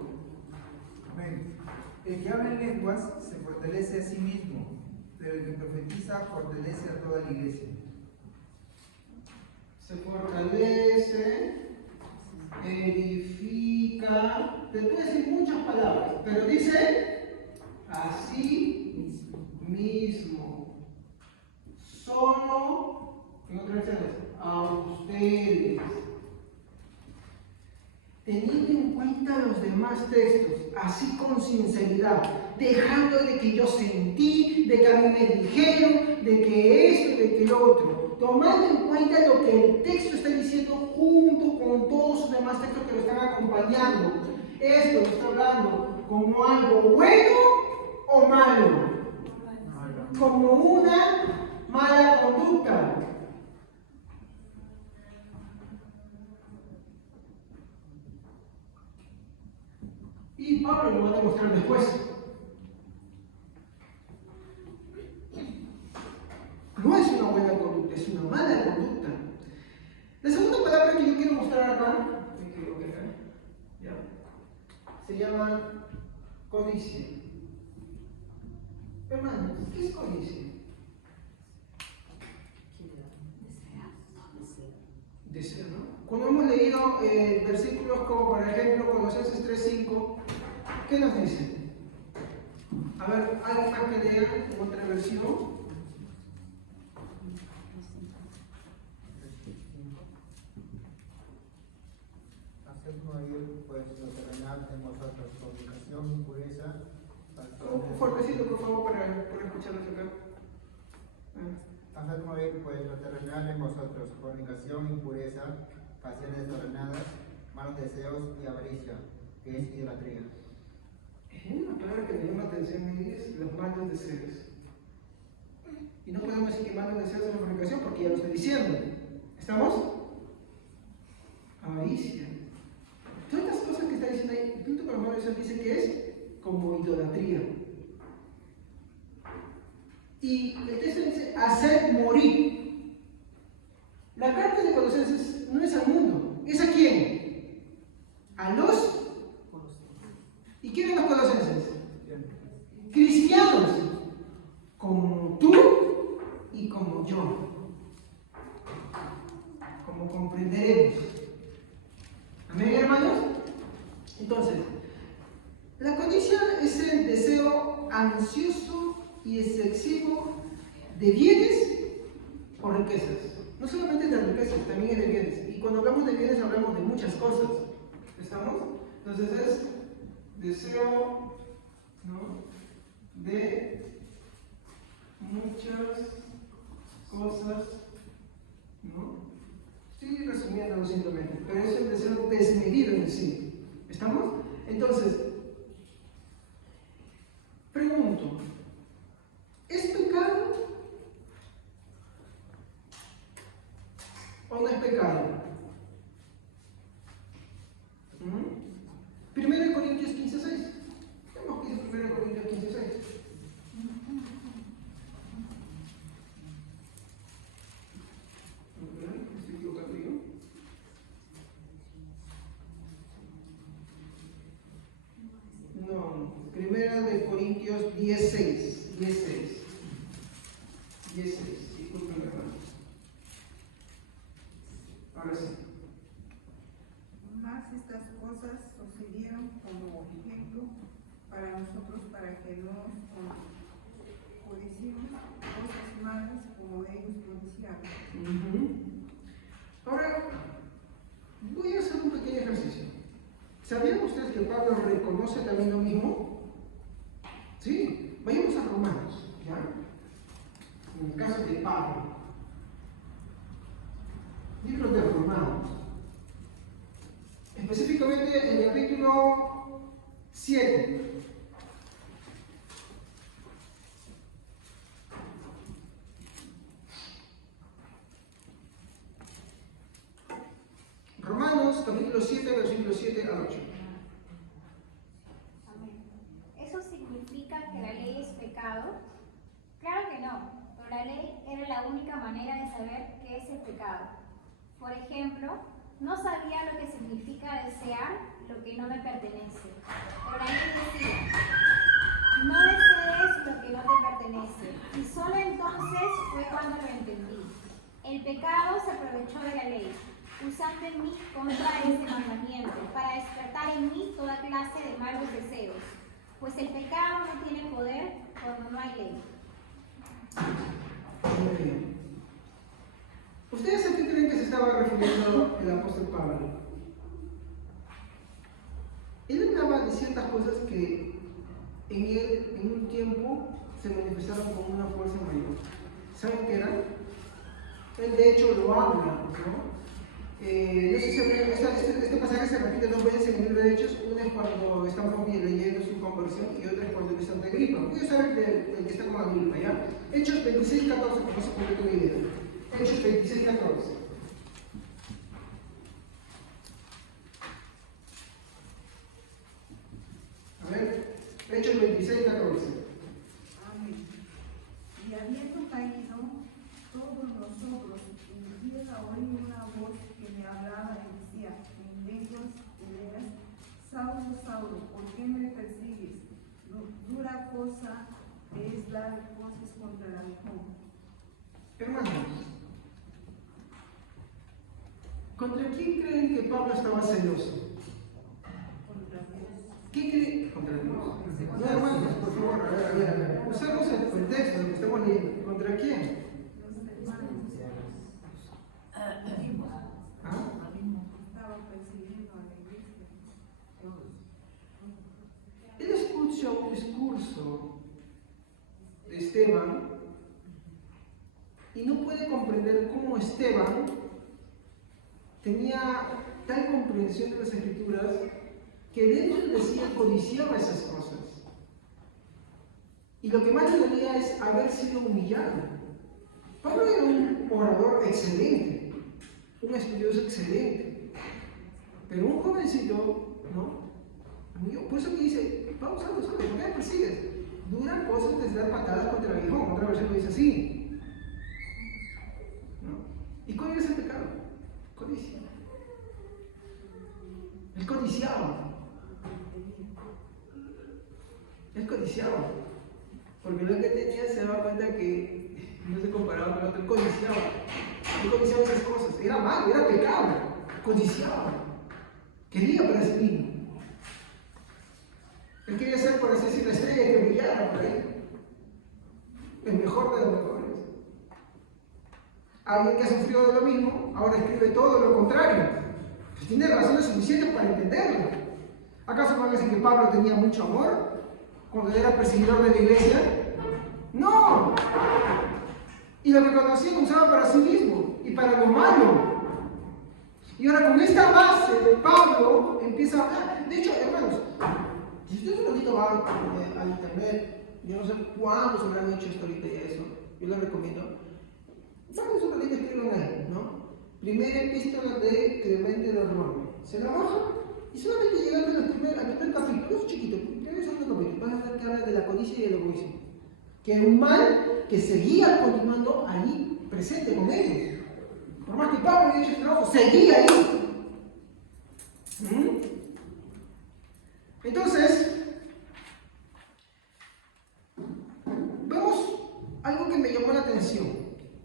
Amén. El que habla en lenguas se fortalece a sí mismo, pero el que profetiza fortalece a toda la iglesia. Se fortalece, edifica, te puede decir muchas palabras, pero dice así mismo, solo, en otras versiones, a ustedes. Teniendo en cuenta los demás textos, así con sinceridad, dejando de que yo sentí, de que a mí me dijeron, de que esto, de que lo otro, tomando en cuenta lo que el texto está diciendo junto con todos los demás textos que lo están acompañando. Esto lo está hablando como algo bueno o malo, como una mala conducta. Y Pablo lo va a demostrar después. No es una buena conducta, es una mala conducta. La segunda palabra que yo quiero mostrar acá, se llama codicia. Hermanos, ¿qué es codicia? Deseo, ¿no? Cuando hemos leído versículos como, por ejemplo, Colosenses 3:5, ¿qué nos dice? A ver, ¿alguien más que lea en otra versión? Haced morir pues lo terrenal en vosotros, fornicación, impureza, pasiones. Fuertecito, por favor, para escucharlos acá. Haced morir pues lo terrenal en vosotros, fornicación, impureza, pasiones desordenadas, malos deseos y avaricia, que es idolatría. Una palabra que me llama la atención es los malos deseos. Y no podemos decir que malos deseos es la fornicación porque ya lo estoy diciendo. ¿Estamos? Avaricia. Todas estas cosas que está diciendo ahí, el punto con los malos deseos dice que es como idolatría. Y el texto dice, hacer morir. La carta de Colosenses no es al mundo, ¿es a quién? A los. ¿Y quiénes son los colosenses? Cristianos, como tú y como yo. Como comprenderemos. ¿Amén, hermanos? Entonces, la condición es el deseo ansioso y excesivo de bienes o riquezas. No solamente de riquezas, también es de bienes. Y cuando hablamos de bienes hablamos de muchas cosas. ¿Estamos? Entonces es deseo, ¿no?, de muchas cosas, ¿no? Estoy resumiendo simplemente, pero es el deseo desmedido en sí. ¿Estamos? Entonces, pregunto, ¿es pecado o no es pecado? 1 Corintios 15:6. Hemos visto 1 Corintios 15:6. ¿Estoy equivocado yo? No, 1 Corintios 10:6. 10:6. Disculpen, hermano. Ahora sí. Más estas cosas sucedieron como ejemplo para nosotros, para que no codiciemos cosas malas como ellos codiciaban. Ahora, voy a hacer un pequeño ejercicio. ¿Sabían ustedes que Pablo reconoce también lo mismo? Sí, vayamos a Romanos, ¿ya? En el caso de Pablo. Libro de Romanos. Específicamente en el capítulo 7. Romanos capítulo 7, versículos 7 al 8. Amén. ¿Eso significa que la ley es pecado? Claro que no, pero la ley era la única manera de saber qué es el pecado. Por ejemplo, no sabía lo que significa desear lo que no me pertenece. Pero la ley decía, no desees lo que no te pertenece. Y solo entonces fue cuando lo entendí. El pecado se aprovechó de la ley, usando en mí contra ese mandamiento, para despertar en mí toda clase de malos deseos. Pues el pecado no tiene poder cuando no hay ley. Muy bien. ¿Ustedes a qué creen que se estaba refiriendo el apóstol Pablo? Él hablaba de ciertas cosas que en él, en un tiempo, se manifestaron como una fuerza mayor. ¿Saben qué eran? Él de hecho lo habla, ¿no? No sé si este pasaje se repite dos veces en el libro de Hechos. Una es cuando estamos leyendo su conversión y otra es cuando él está ante Agripa. Voy a saber el que está con Agripa, ¿ya? Hechos 26:14, por no se complete mi idea. Hechos 26:14. A ver, Hechos 26:14. Amén. Y habiendo caído todos nosotros, en tierra oí una voz que me hablaba y decía, en lenguas hebreas, Saulo, Saulo, ¿por qué me persigues? Dura cosa es dar voces contra el aguijón. Hermanos, ¿contra quién creen que Pablo estaba celoso? ¿Qué creen? ¿Contra Dios? No, hermanos, por favor, a ver. Usamos el contexto de lo que estamos leyendo. ¿Contra quién? Estaba persiguiendo a la iglesia. Esteban tenía tal comprensión de las Escrituras que dentro de sí codiciaba esas cosas. Y lo que más le dolía es haber sido humillado. Pablo era un orador excelente, un estudioso excelente, pero un jovencito, ¿no? Por eso que dice, vamos a ver, ¿por qué me persigues? Duran cosas de dar patadas contra el aguijón. Otra versión lo dice así. ¿No? ¿Y cuál es el pecado? Codicia. Él codiciaba. Él codiciaba. Porque lo que tenía se daba cuenta que no se comparaba con el otro. Él codiciaba. Él codiciaba esas cosas. Era malo, era pecado. Codiciaba. Quería para sí mismo. Él quería ser, por así decirlo, la estrella que brillara por ahí. El mejor de los mejores. Alguien que ha sufrido de lo mismo, ahora escribe todo lo contrario. Pues tiene razones suficientes para entenderlo. ¿Acaso van a decir que Pablo tenía mucho amor cuando era perseguidor de la iglesia? ¡No! Y lo que conocía lo usaba para sí mismo y para lo malo. Y ahora con esta base de Pablo empieza a hablar. De hecho, hermanos, si ustedes un ratito van a internet, yo no sé cuándo se habrán hecho esto ahorita y eso, yo les recomiendo. Vamos un ratito, escriban ahí, ¿no? Primera epístola de Clemente de Roma. Se la bajan y solamente llegando al primer capítulo, es chiquito, primero son 2 capítulos, van a ver que habla de la codicia y el egoísmo. Que era un mal que seguía continuando ahí, presente con ellos. Por más que Pablo había hecho su trabajo, seguía ahí. Entonces, vemos algo que me llamó la atención.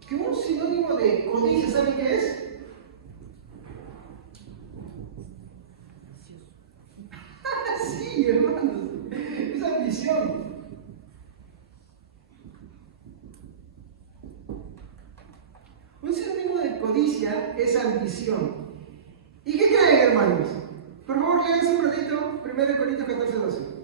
Que un sinónimo de codicia, ¿saben qué es? Sí, hermanos, es ambición. Un sinónimo de codicia es ambición. ¿Y qué creen, hermanos? Por favor, lean un ratito, 1 Corintios 14:12.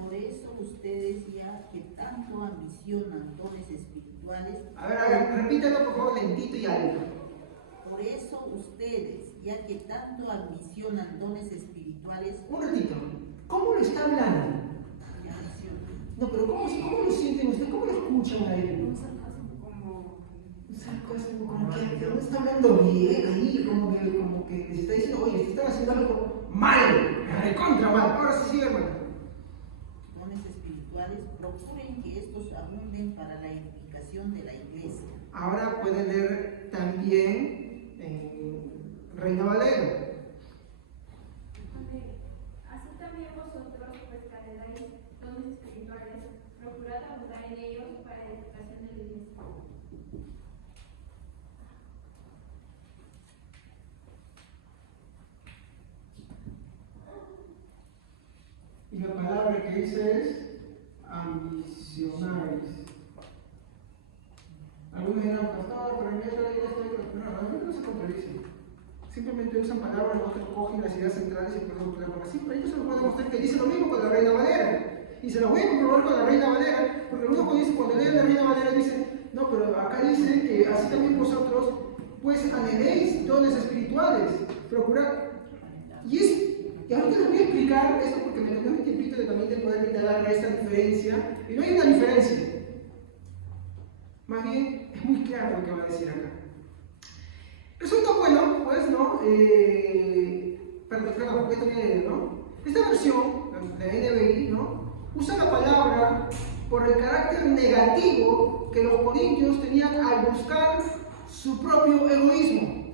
Por eso ustedes, ya que tanto ambicionan dones espirituales. A ver, repítalo por favor lentito y alto. Por eso ustedes, ya que tanto ambicionan dones espirituales. Un ratito, ¿cómo lo está hablando? No, pero ¿cómo lo sienten ustedes? ¿Cómo lo escuchan a él? Un sarcasmo, como que no está hablando bien ahí, como que les está diciendo, oye, te están haciendo algo mal, recontra mal. Ahora sí sigue, hermano. Dones espirituales, procuren que estos abunden para la edificación de la iglesia. Ahora pueden leer también en Reina Valera. Así también vosotros, pues que heredáis dones espirituales, procurad abundar en ellos para la edificación de la iglesia. Y la palabra que dice es ambicionáis. Algunos dirán, pastor, pero en esto no se contradice. Simplemente usan palabras, otros cogen las ideas centrales y pueden ponerlo así. Pero ellos se lo pueden demostrar que dice lo mismo con la Reina Valera. Y se lo voy a comprobar con la Reina Valera, porque luego cuando leen la Reina Valera dice, no, pero acá dice que así también vosotros, pues anheléis dones espirituales, procurad. Y ahorita les voy a explicar esto porque me tomé un tiempito también de poder indagar esta diferencia. Y no hay una diferencia. Más bien, es muy claro lo que va a decir acá. Resulta bueno, pues, ¿no? ¿no? Esta versión, la NBI, ¿no? Usa la palabra por el carácter negativo que los corintios tenían al buscar su propio egoísmo.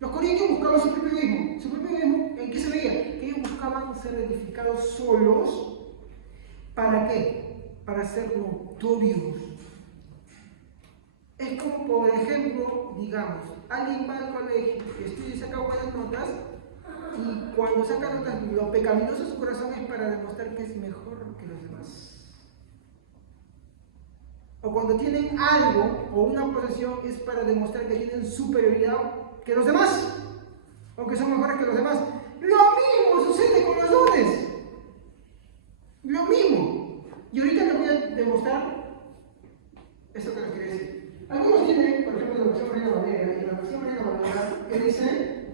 Los corintios buscaban su propio egoísmo. ¿Su propio egoísmo en qué se veía? Que ellos buscaban ser edificados solos. ¿Para qué? Para ser notorios. Es como, por ejemplo, digamos, alguien va al colegio, estudia y saca buenas notas, y cuando saca notas, lo pecaminoso de su corazón es para demostrar que es mejor que los demás. o cuando tienen algo o una posesión es para demostrar que tienen superioridad que los demás, o que son mejores que los demás. Lo mismo sucede con los dones. Lo mismo. Y ahorita les voy a demostrar eso que les quería decir. Algunos tienen, por ejemplo, la versión Reina Valera, y la versión Reina Valera que dice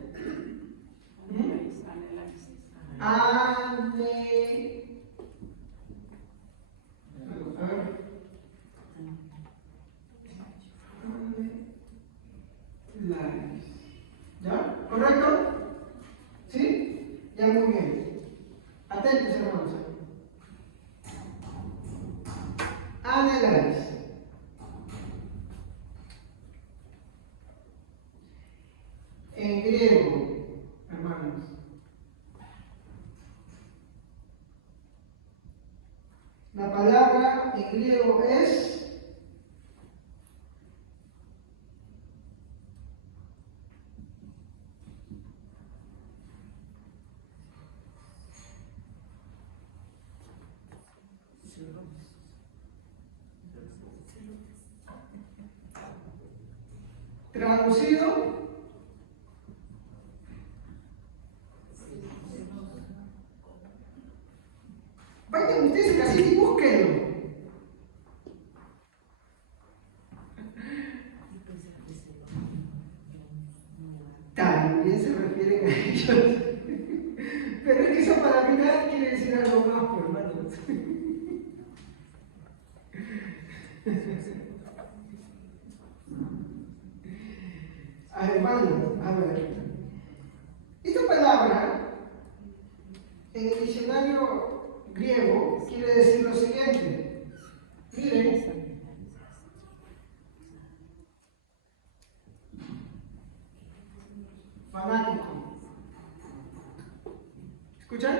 ¿ya? ¿Correcto? ¿Sí? Ya, muy bien. Atentos, hermanos. Anheláis. En griego, hermanos. La palabra en griego es traducido vayan ustedes a casita y búsquenlo. También se refieren a ellos. Pero es que esa palabra quiere decir algo más, por hermanos. Hermanos, a ver. Esta palabra en el diccionario griego quiere decir lo siguiente. Miren. Fanático. ¿Escuchan?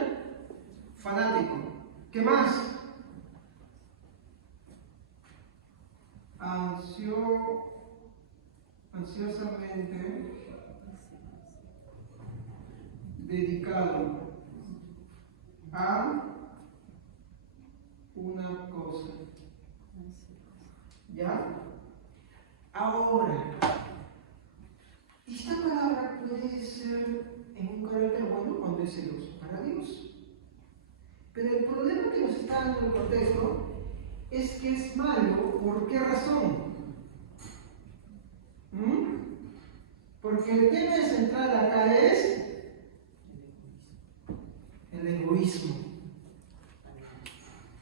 Fanático. ¿Qué más? Ansiosamente dedicado a una cosa. ¿Ya? Ahora, esta palabra puede ser en un carácter bueno cuando es celoso para Dios. Pero el problema que nos está dando el contexto es que es malo. ¿Por qué razón? Porque el tema central acá es el egoísmo.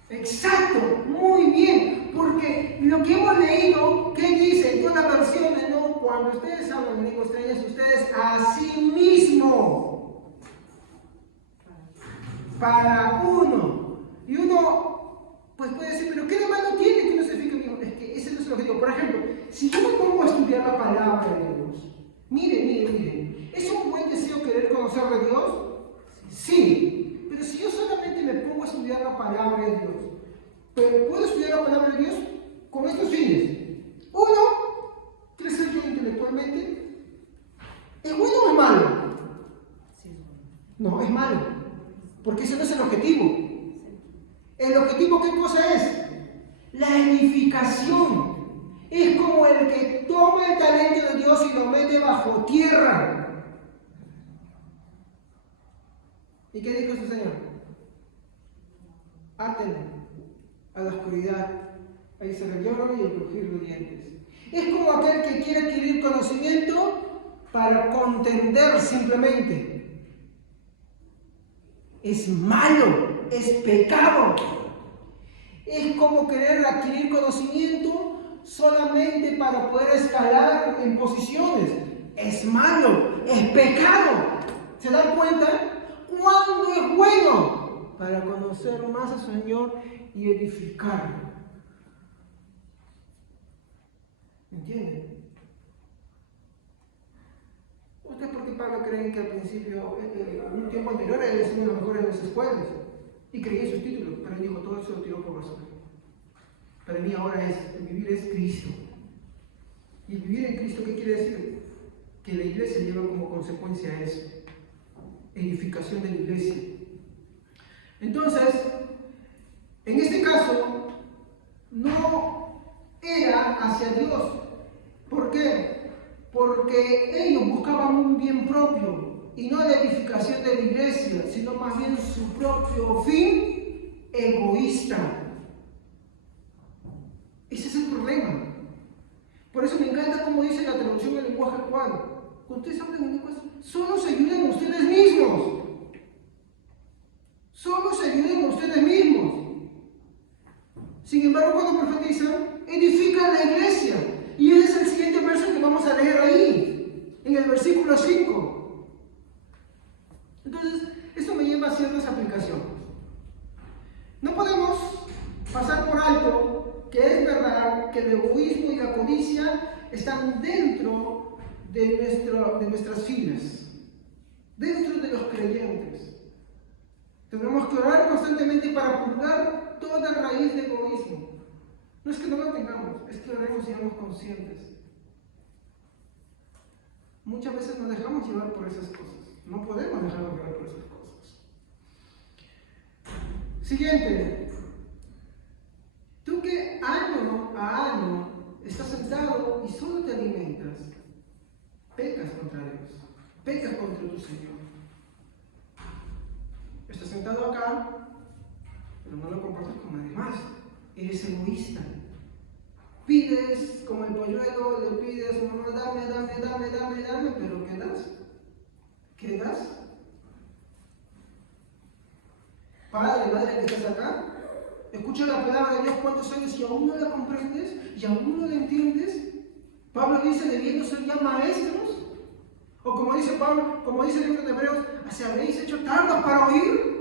Exacto, muy bien, porque lo que hemos leído, ¿qué dice en todas las versiones? No, cuando ustedes hablan en lengua extraña, ustedes a sí mismo, para uno, y uno pues puede decir, pero ¿qué de malo tiene que uno se fije mismo? Es que ese no es el objetivo. Por ejemplo, si yo me pongo a estudiar la palabra de Dios, miren, ¿es un buen deseo querer conocer de Dios? Sí, pero si yo solamente me pongo a estudiar la palabra de Dios, pero puedo estudiar la palabra de Dios con estos fines. Uno, crecer yo intelectualmente. ¿Es bueno o es malo? No, es malo, porque ese no es el objetivo. ¿El objetivo qué cosa es? La edificación. Es como el que toma el talento de Dios y lo mete bajo tierra. ¿Y qué dijo su Señor? Átenlo a la oscuridad, ahí se el lloro y el crujir de dientes. Es como aquel que quiere adquirir conocimiento para contender simplemente. Es malo, es pecado. Es como querer adquirir conocimiento solamente para poder escalar en posiciones. Es malo, es pecado. ¿Se dan cuenta? ¿Cuándo es bueno? Para conocer más a su Señor y edificarlo. ¿Entienden? ¿Ustedes por qué Pablo creen que al principio, en un tiempo anterior, él es uno de los mejores de las escuelas? Y creía sus títulos, pero él dijo, todo eso lo tiró por basura. Para mí ahora el vivir es Cristo. ¿Y el vivir en Cristo qué quiere decir? Que la iglesia lleva como consecuencia eso. Edificación de la iglesia. Entonces, en este caso, no era hacia Dios. ¿Por qué? Porque ellos buscaban un bien propio y no la edificación de la iglesia, sino más bien su propio fin egoísta. Ese es el problema. Por eso me encanta como dice la traducción del lenguaje actual. Cuando ustedes hablan en lenguas, solo se ayuden a ustedes mismos. Solo se ayuden a ustedes mismos. Sin embargo, cuando profetizan, edifican la iglesia. Y ese es el siguiente verso que vamos a leer ahí, en el versículo 5. Entonces, esto me lleva a ciertas aplicaciones. No podemos pasar por alto que es verdad que el egoísmo y la codicia están dentro de nuestras filas, dentro de los creyentes. Tenemos que orar constantemente para purgar toda raíz de egoísmo. No es que no lo tengamos, es que oremos y seamos conscientes. Muchas veces nos dejamos llevar por esas cosas. No podemos dejarnos llevar por esas cosas. Siguiente. Tú que año a año estás sentado y solo te alimentas, pecas contra Dios, pecas contra tu Señor. Estás sentado acá, pero no lo compartes con nadie más. Eres egoísta. Pides como el polluelo, le pides, no, dame, pero ¿qué das? ¿Qué das? Padre, madre que estás acá, escucha la palabra de Dios cuántos años y aún no la comprendes y aún no la entiendes. Pablo dice, debiendo ser ya maestros. O como dice Pablo, como dice el libro de Hebreos, ¿se habéis hecho tardos para oír?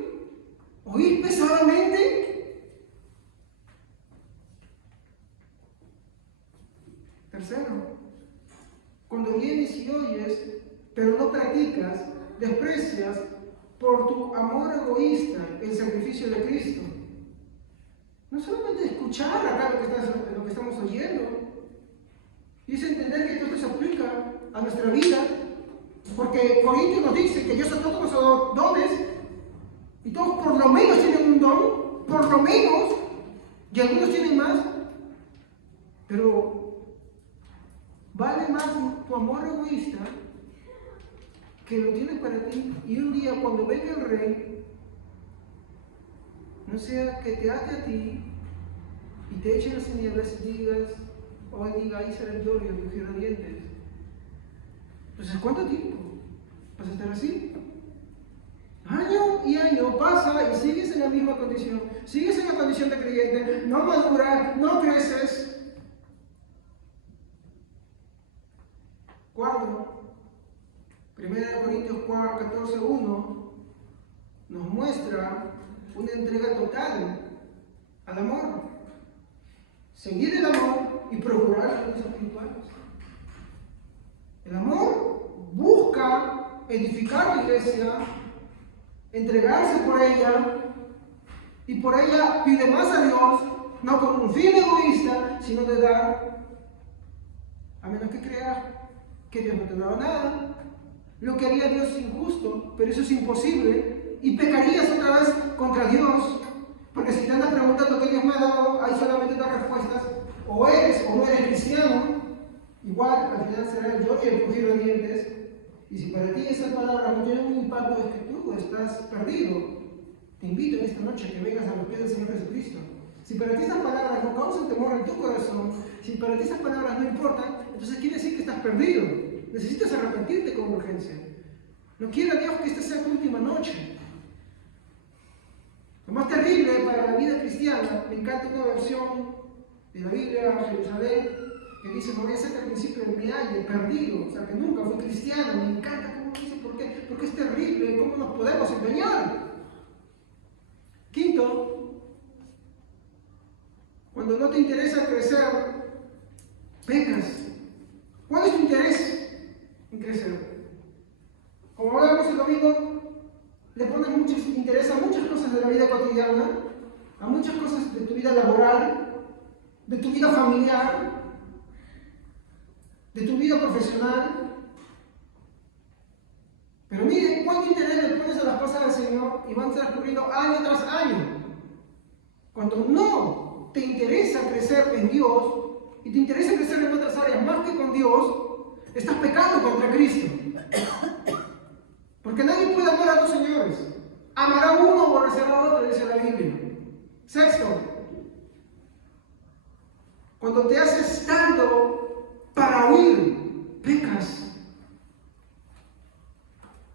¿Oír pesadamente? Tercero, cuando vienes y oyes, pero no practicas, desprecias por tu amor egoísta el sacrificio de Cristo. No solamente escuchar acá lo que estamos oyendo, y es entender que todo esto se aplica a nuestra vida, porque Corintios nos dice que Dios a todos nos ha dado dones, y todos por lo menos tienen un don, por lo menos, y algunos tienen más, pero vale más tu amor egoísta que lo tienes para ti. Y un día cuando venga el rey, no sea que te ate a ti y te eche las tinieblas y digas, ahí será el lloro y el crujir de dientes. Entonces, ¿cuánto tiempo vas a estar así? Año y año pasa y sigues en la misma condición. Sigues en la condición de creyente, no maduras, no creces. Cuarto, 1 Corintios 14:1 nos muestra una entrega total al amor. Seguir el amor y procurar las cosas espirituales. El amor busca edificar la iglesia, entregarse por ella, y por ella pide más a Dios, no con un fin egoísta, sino de dar, a menos que creas que Dios no te ha dado nada. Lo que haría Dios es injusto, pero eso es imposible, y pecarías otra vez contra Dios, porque si te andas preguntando qué Dios me ha dado, hay solamente dos respuestas: o eres o no eres cristiano. Igual al final será el lloro y el crujir de dientes. Y si para ti esas palabras no tienen un impacto, es que tú estás perdido. Te invito en esta noche a que vengas a los pies del Señor Jesucristo. Si para ti estas palabras no causan temor en tu corazón, si para ti esas palabras no importan, entonces quiere decir que estás perdido. Necesitas arrepentirte con urgencia. No quiera Dios que esta sea tu última noche. Lo más terrible para la vida cristiana, me encanta una versión de la Biblia, Jerusalén, que dice, no voy a ser que al principio me halle perdido, o sea, que nunca fui cristiano. Me encanta cómo dice, ¿por qué? Porque es terrible, cómo nos podemos engañar. Quinto, cuando no te interesa crecer, pecas. ¿Cuál es tu interés en crecer? Como hablamos el domingo, le pones mucho interés a muchas cosas de la vida cotidiana, a muchas cosas de tu vida laboral, de tu vida familiar, de tu vida profesional. Pero miren cuánto interés le pones a las cosas del Señor y van transcurriendo año tras año. Cuando no te interesa crecer en Dios y te interesa crecer en otras áreas más que con Dios, estás pecando contra Cristo. Porque nadie puede amar a dos señores. Amará a uno o aborrecerá a otro, dice la Biblia. Sexto, cuando te haces tardo para oír, pecas.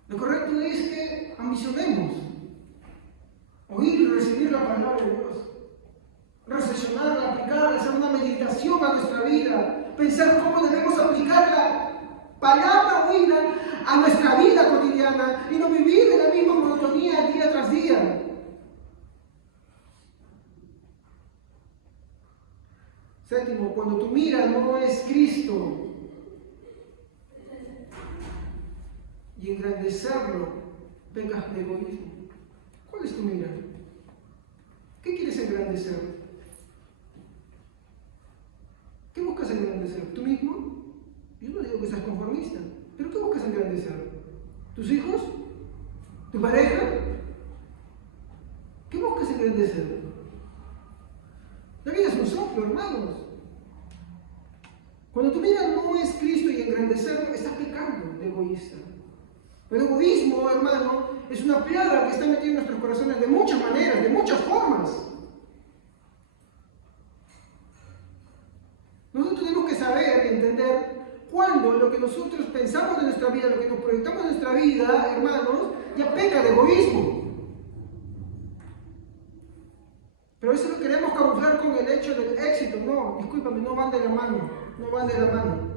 Lo correcto es que ambicionemos oír y recibir la palabra de Dios, reflexionarla, aplicarla, hacer una meditación a nuestra vida, pensar cómo debemos aplicar la palabra oída a nuestra vida cotidiana y no vivir en la misma monotonía día tras día. Séptimo, cuando tu mira no es Cristo y engrandecerlo, pecas de egoísmo. ¿Cuál es tu mira? ¿Qué quieres engrandecer? ¿Qué buscas engrandecer? ¿Tú mismo? Yo no digo que seas conformista, pero ¿qué buscas engrandecer? ¿Tus hijos? ¿Tu pareja? ¿Qué buscas engrandecer? La vida es un soplo, hermanos. Cuando tu mira no es Cristo y engrandecerlo, estás pecando de egoísta. El egoísmo, hermano, es una plaga que está metida en nuestros corazones de muchas maneras, de muchas formas. Nosotros tenemos que saber y entender cuándo lo que nosotros pensamos de nuestra vida, lo que nos proyectamos en nuestra vida, hermanos, ya peca de egoísmo. Pero eso lo queremos camuflar con el hecho del éxito. No, discúlpame, no van de la mano. No van de la mano.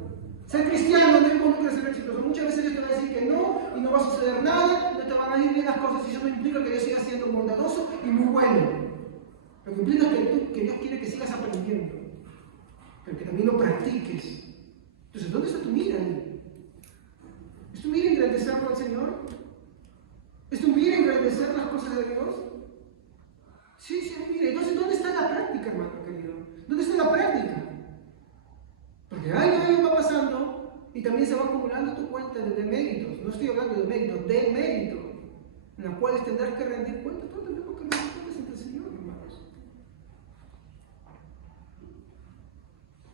Ser cristiano no involucra ser exitoso. Muchas veces Dios te va a decir que no, y no va a suceder nada, no te van a ir bien las cosas, y eso no implica que Dios siga siendo bondadoso y muy bueno. Lo que implica es que Dios quiere que sigas aprendiendo, pero que también lo practiques. Entonces, ¿dónde está tu mira? ¿Es tu mira engrandecerlo al Señor? ¿Es tu mira engrandecer las cosas de Dios? Sí, sí, mira. Entonces, ¿dónde está la práctica, hermano querido? ¿Dónde está la práctica? Porque año va pasando y también se va acumulando tu cuenta de deméritos. No estoy hablando de méritos, de méritos, en las cuales tendrás que rendir cuentas. Todos tenemos que rendir cuentas ante el Señor, hermanos.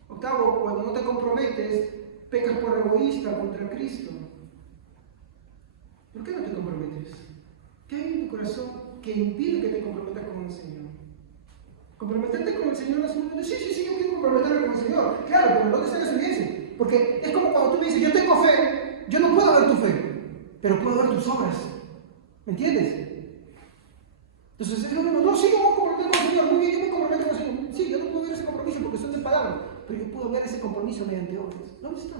Octavo, cuando no te comprometes, pecas por egoísta contra Cristo. ¿Por qué no te comprometes? ¿Qué hay en tu corazón que impide que te comprometas con el Señor? Comprometerte con el Señor no es un momento, sí, yo quiero comprometerme con el Señor. Claro, pero ¿dónde está la evidencia? Porque es como cuando tú me dices, yo tengo fe, yo no puedo ver tu fe, pero puedo ver tus obras. ¿Me entiendes? Entonces es lo mismo, no, sí, yo me voy a comprometer con el Señor, muy bien, yo me comprometo con el Señor. Sí, yo no puedo ver ese compromiso porque son de palabras, pero yo puedo ver ese compromiso mediante obras. ¿Dónde está?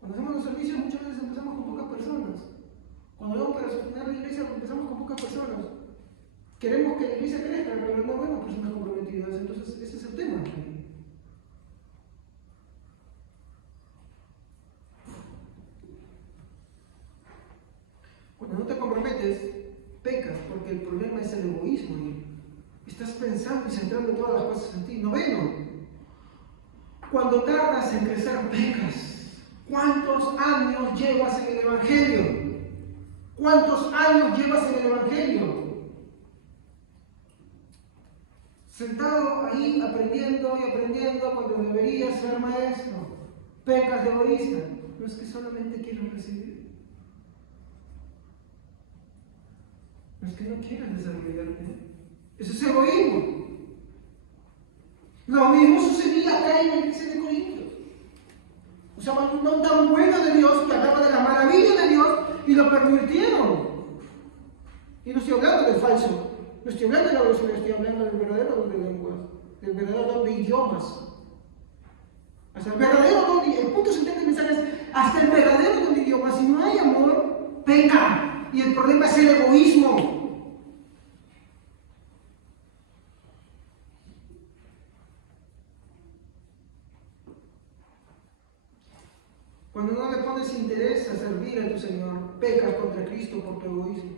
Cuando hacemos los servicios muchas veces empezamos con pocas personas. Cuando vamos para sostener la iglesia empezamos con pocas personas. Queremos que la iglesia crezca, pero no vemos personas comprometidas. Entonces ese es el tema. Cuando no te comprometes, pecas, porque el problema es el egoísmo. Y estás pensando y centrando todas las cosas en ti. Noveno, cuando tardas en crecer, pecas. ¿Cuántos años llevas en el Evangelio? ¿Cuántos años llevas en el Evangelio? Sentado ahí aprendiendo y aprendiendo cuando deberías ser maestro. Pecas de egoísta. No es que solamente quieras recibir. No es que no quieras desarrollarte. Eso es egoísmo. Lo mismo sucedía acá en la iglesia de Corintios. O sea, no tan bueno de Dios que hablaba de la maravilla de Dios y lo permitieron. Y no estoy hablando del falso. No estoy hablando de la oración, estoy hablando del verdadero don de lenguas, del verdadero don de idiomas. Hasta el verdadero don de, el punto central del mensaje es, hasta el verdadero don de idiomas, si no hay amor, peca. Y el problema es el egoísmo. Cuando no le pones interés a servir a tu Señor, pecas contra Cristo por tu egoísmo.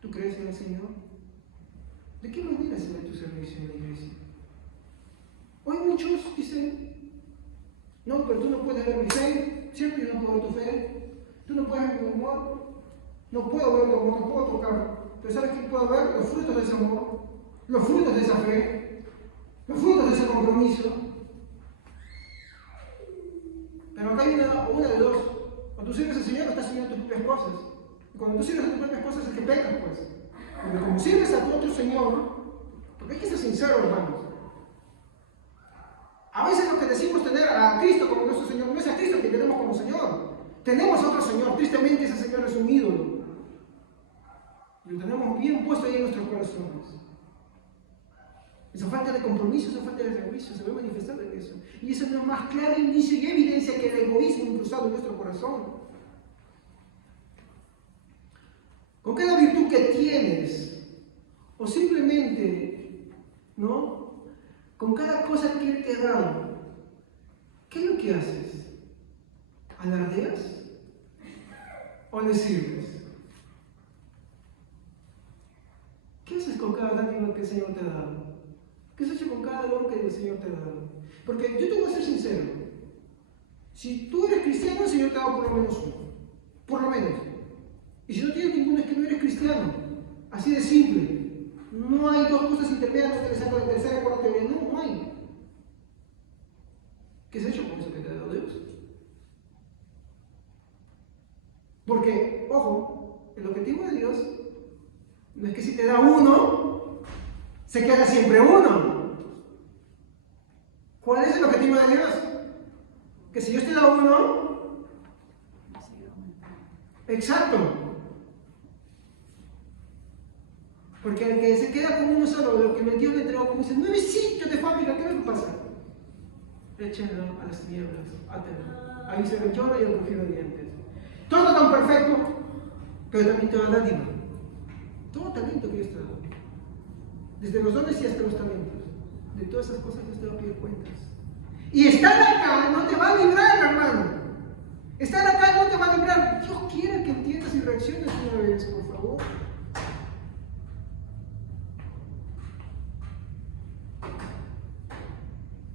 ¿Tú crees en el Señor? ¿De qué manera se ve tu servicio en la iglesia? Hoy muchos dicen, no, pero tú no puedes ver mi fe, ¿cierto? Yo no puedo ver tu fe, tú no puedes ver mi amor, no puedo ver tu amor, no puedo tocar Pero ¿sabes qué puedo ver? Los frutos de ese amor, los frutos de esa fe, los frutos de ese compromiso. Pero acá hay una de dos. Cuando tú sirves al Señor, estás sirviendo tus propias cosas. Y cuando tú sirves a tus propias cosas es que pecas, pues. Porque como sirves a tu otro Señor, porque hay que ser sincero, hermanos. A veces lo que decimos tener a Cristo como nuestro Señor, no es a Cristo que tenemos como Señor. Tenemos a otro Señor, tristemente ese Señor es un ídolo. Y lo tenemos bien puesto ahí en nuestros corazones. Esa falta de compromiso, esa falta de servicio se ve manifestada en eso. Y eso no es más claro indicio y evidencia que el egoísmo incrustado en nuestro corazón. Con cada virtud que tienes, o simplemente, ¿no? Con cada cosa que Él te ha dado, ¿qué es lo que haces? ¿Alardeas? ¿O le sirves? ¿Qué haces con cada dádiva que el Señor te ha dado? ¿Qué has hecho con cada don que el Señor te ha dado? Porque yo te voy a ser sincero. Si tú eres cristiano, el Señor te ha dado por lo menos uno. Por lo menos. Y si no tienes ninguno, es que no eres cristiano. Así de simple. No hay dos cosas intermedias, no te saco la tercera, cuarta teoría. No hay. ¿Qué has hecho con eso que te ha dado Dios? Porque, ojo, el objetivo de Dios no es que si te da uno, se queda siempre uno. ¿Cuál es el objetivo de Dios? Que si Dios te da uno, exacto. Porque el que se queda con uno solo, lo que Dios le entregó, como dice, 9 sitios de fábrica, ¿qué es lo que pasa? Échenlo a las tinieblas, átenlo. Ahí se ve llora y el rugido de dientes. Todo tan perfecto, pero también te da dádiva. Todo talento que Dios te da. Desde los dones y hasta los talentos. De todas esas cosas Dios te va a pedir cuentas. Y estar acá no te va a librar, hermano. Estar acá no te va a librar. Dios quiere que entiendas y reacciones una vez, por favor.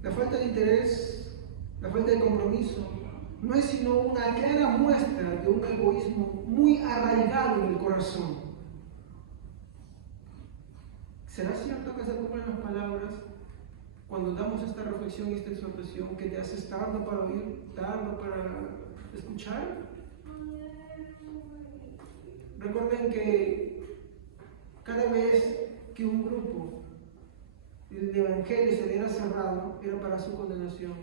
La falta de interés, la falta de compromiso, no es sino una clara muestra de un egoísmo muy arraigado en el corazón. ¿Será cierto que se cumplen las palabras cuando damos esta reflexión y esta exhortación que te haces tardo para oír, tardo para escuchar? Recuerden que cada vez que un grupo el evangelio se le era cerrado, era para su condenación.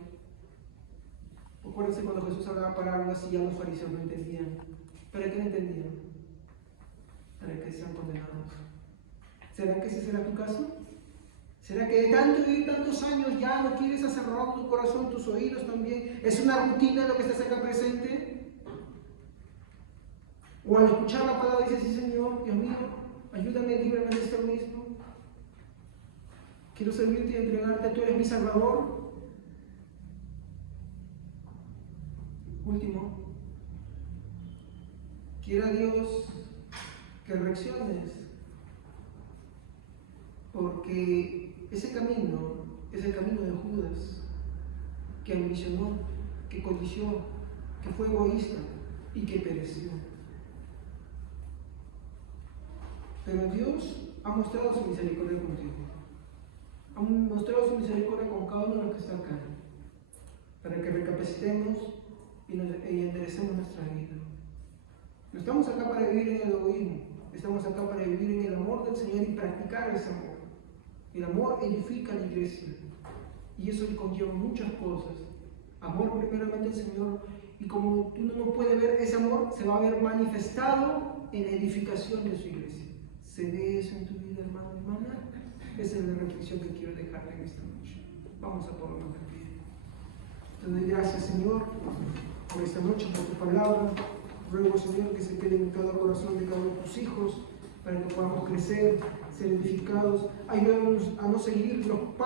Acuérdense cuando Jesús hablaba parábolas y ya los fariseos no entendían. ¿Para qué no entendían? Para que sean condenados. ¿Será que ese será tu caso? ¿Será que de tanto vivir tantos años ya no quieres hacer cerrar tu corazón, tus oídos también? ¿Es una rutina lo que estás acá presente? O al escuchar la palabra dices, sí Señor, Dios mío, ayúdame, líbrame de esto mismo. Quiero servirte y entregarte, tú eres mi Salvador. Último, quiera Dios que reacciones, porque ese camino es el camino de Judas, que ambicionó, que codició, que fue egoísta y que pereció. Pero Dios ha mostrado su misericordia contigo. Ha mostrado su misericordia con cada uno de los que está acá, para que recapacitemos y enderecemos nuestra vida. No estamos acá para vivir en el egoísmo, estamos acá para vivir en el amor del Señor y practicar ese amor. El amor edifica la iglesia y eso conlleva muchas cosas. Amor primeramente al Señor, y como uno no puede ver ese amor, se va a ver manifestado en la edificación de su iglesia. ¿Se ve eso en tu vida, hermano, hermana? Esa es la reflexión que quiero dejarte en esta noche. Vamos a ponernos de pie. Te doy gracias, Señor, por esta noche, por tu palabra. Ruego, Señor, que se quede en cada corazón de cada uno de tus hijos, para que podamos crecer, ser edificados. Ayúdanos a no seguir los pasos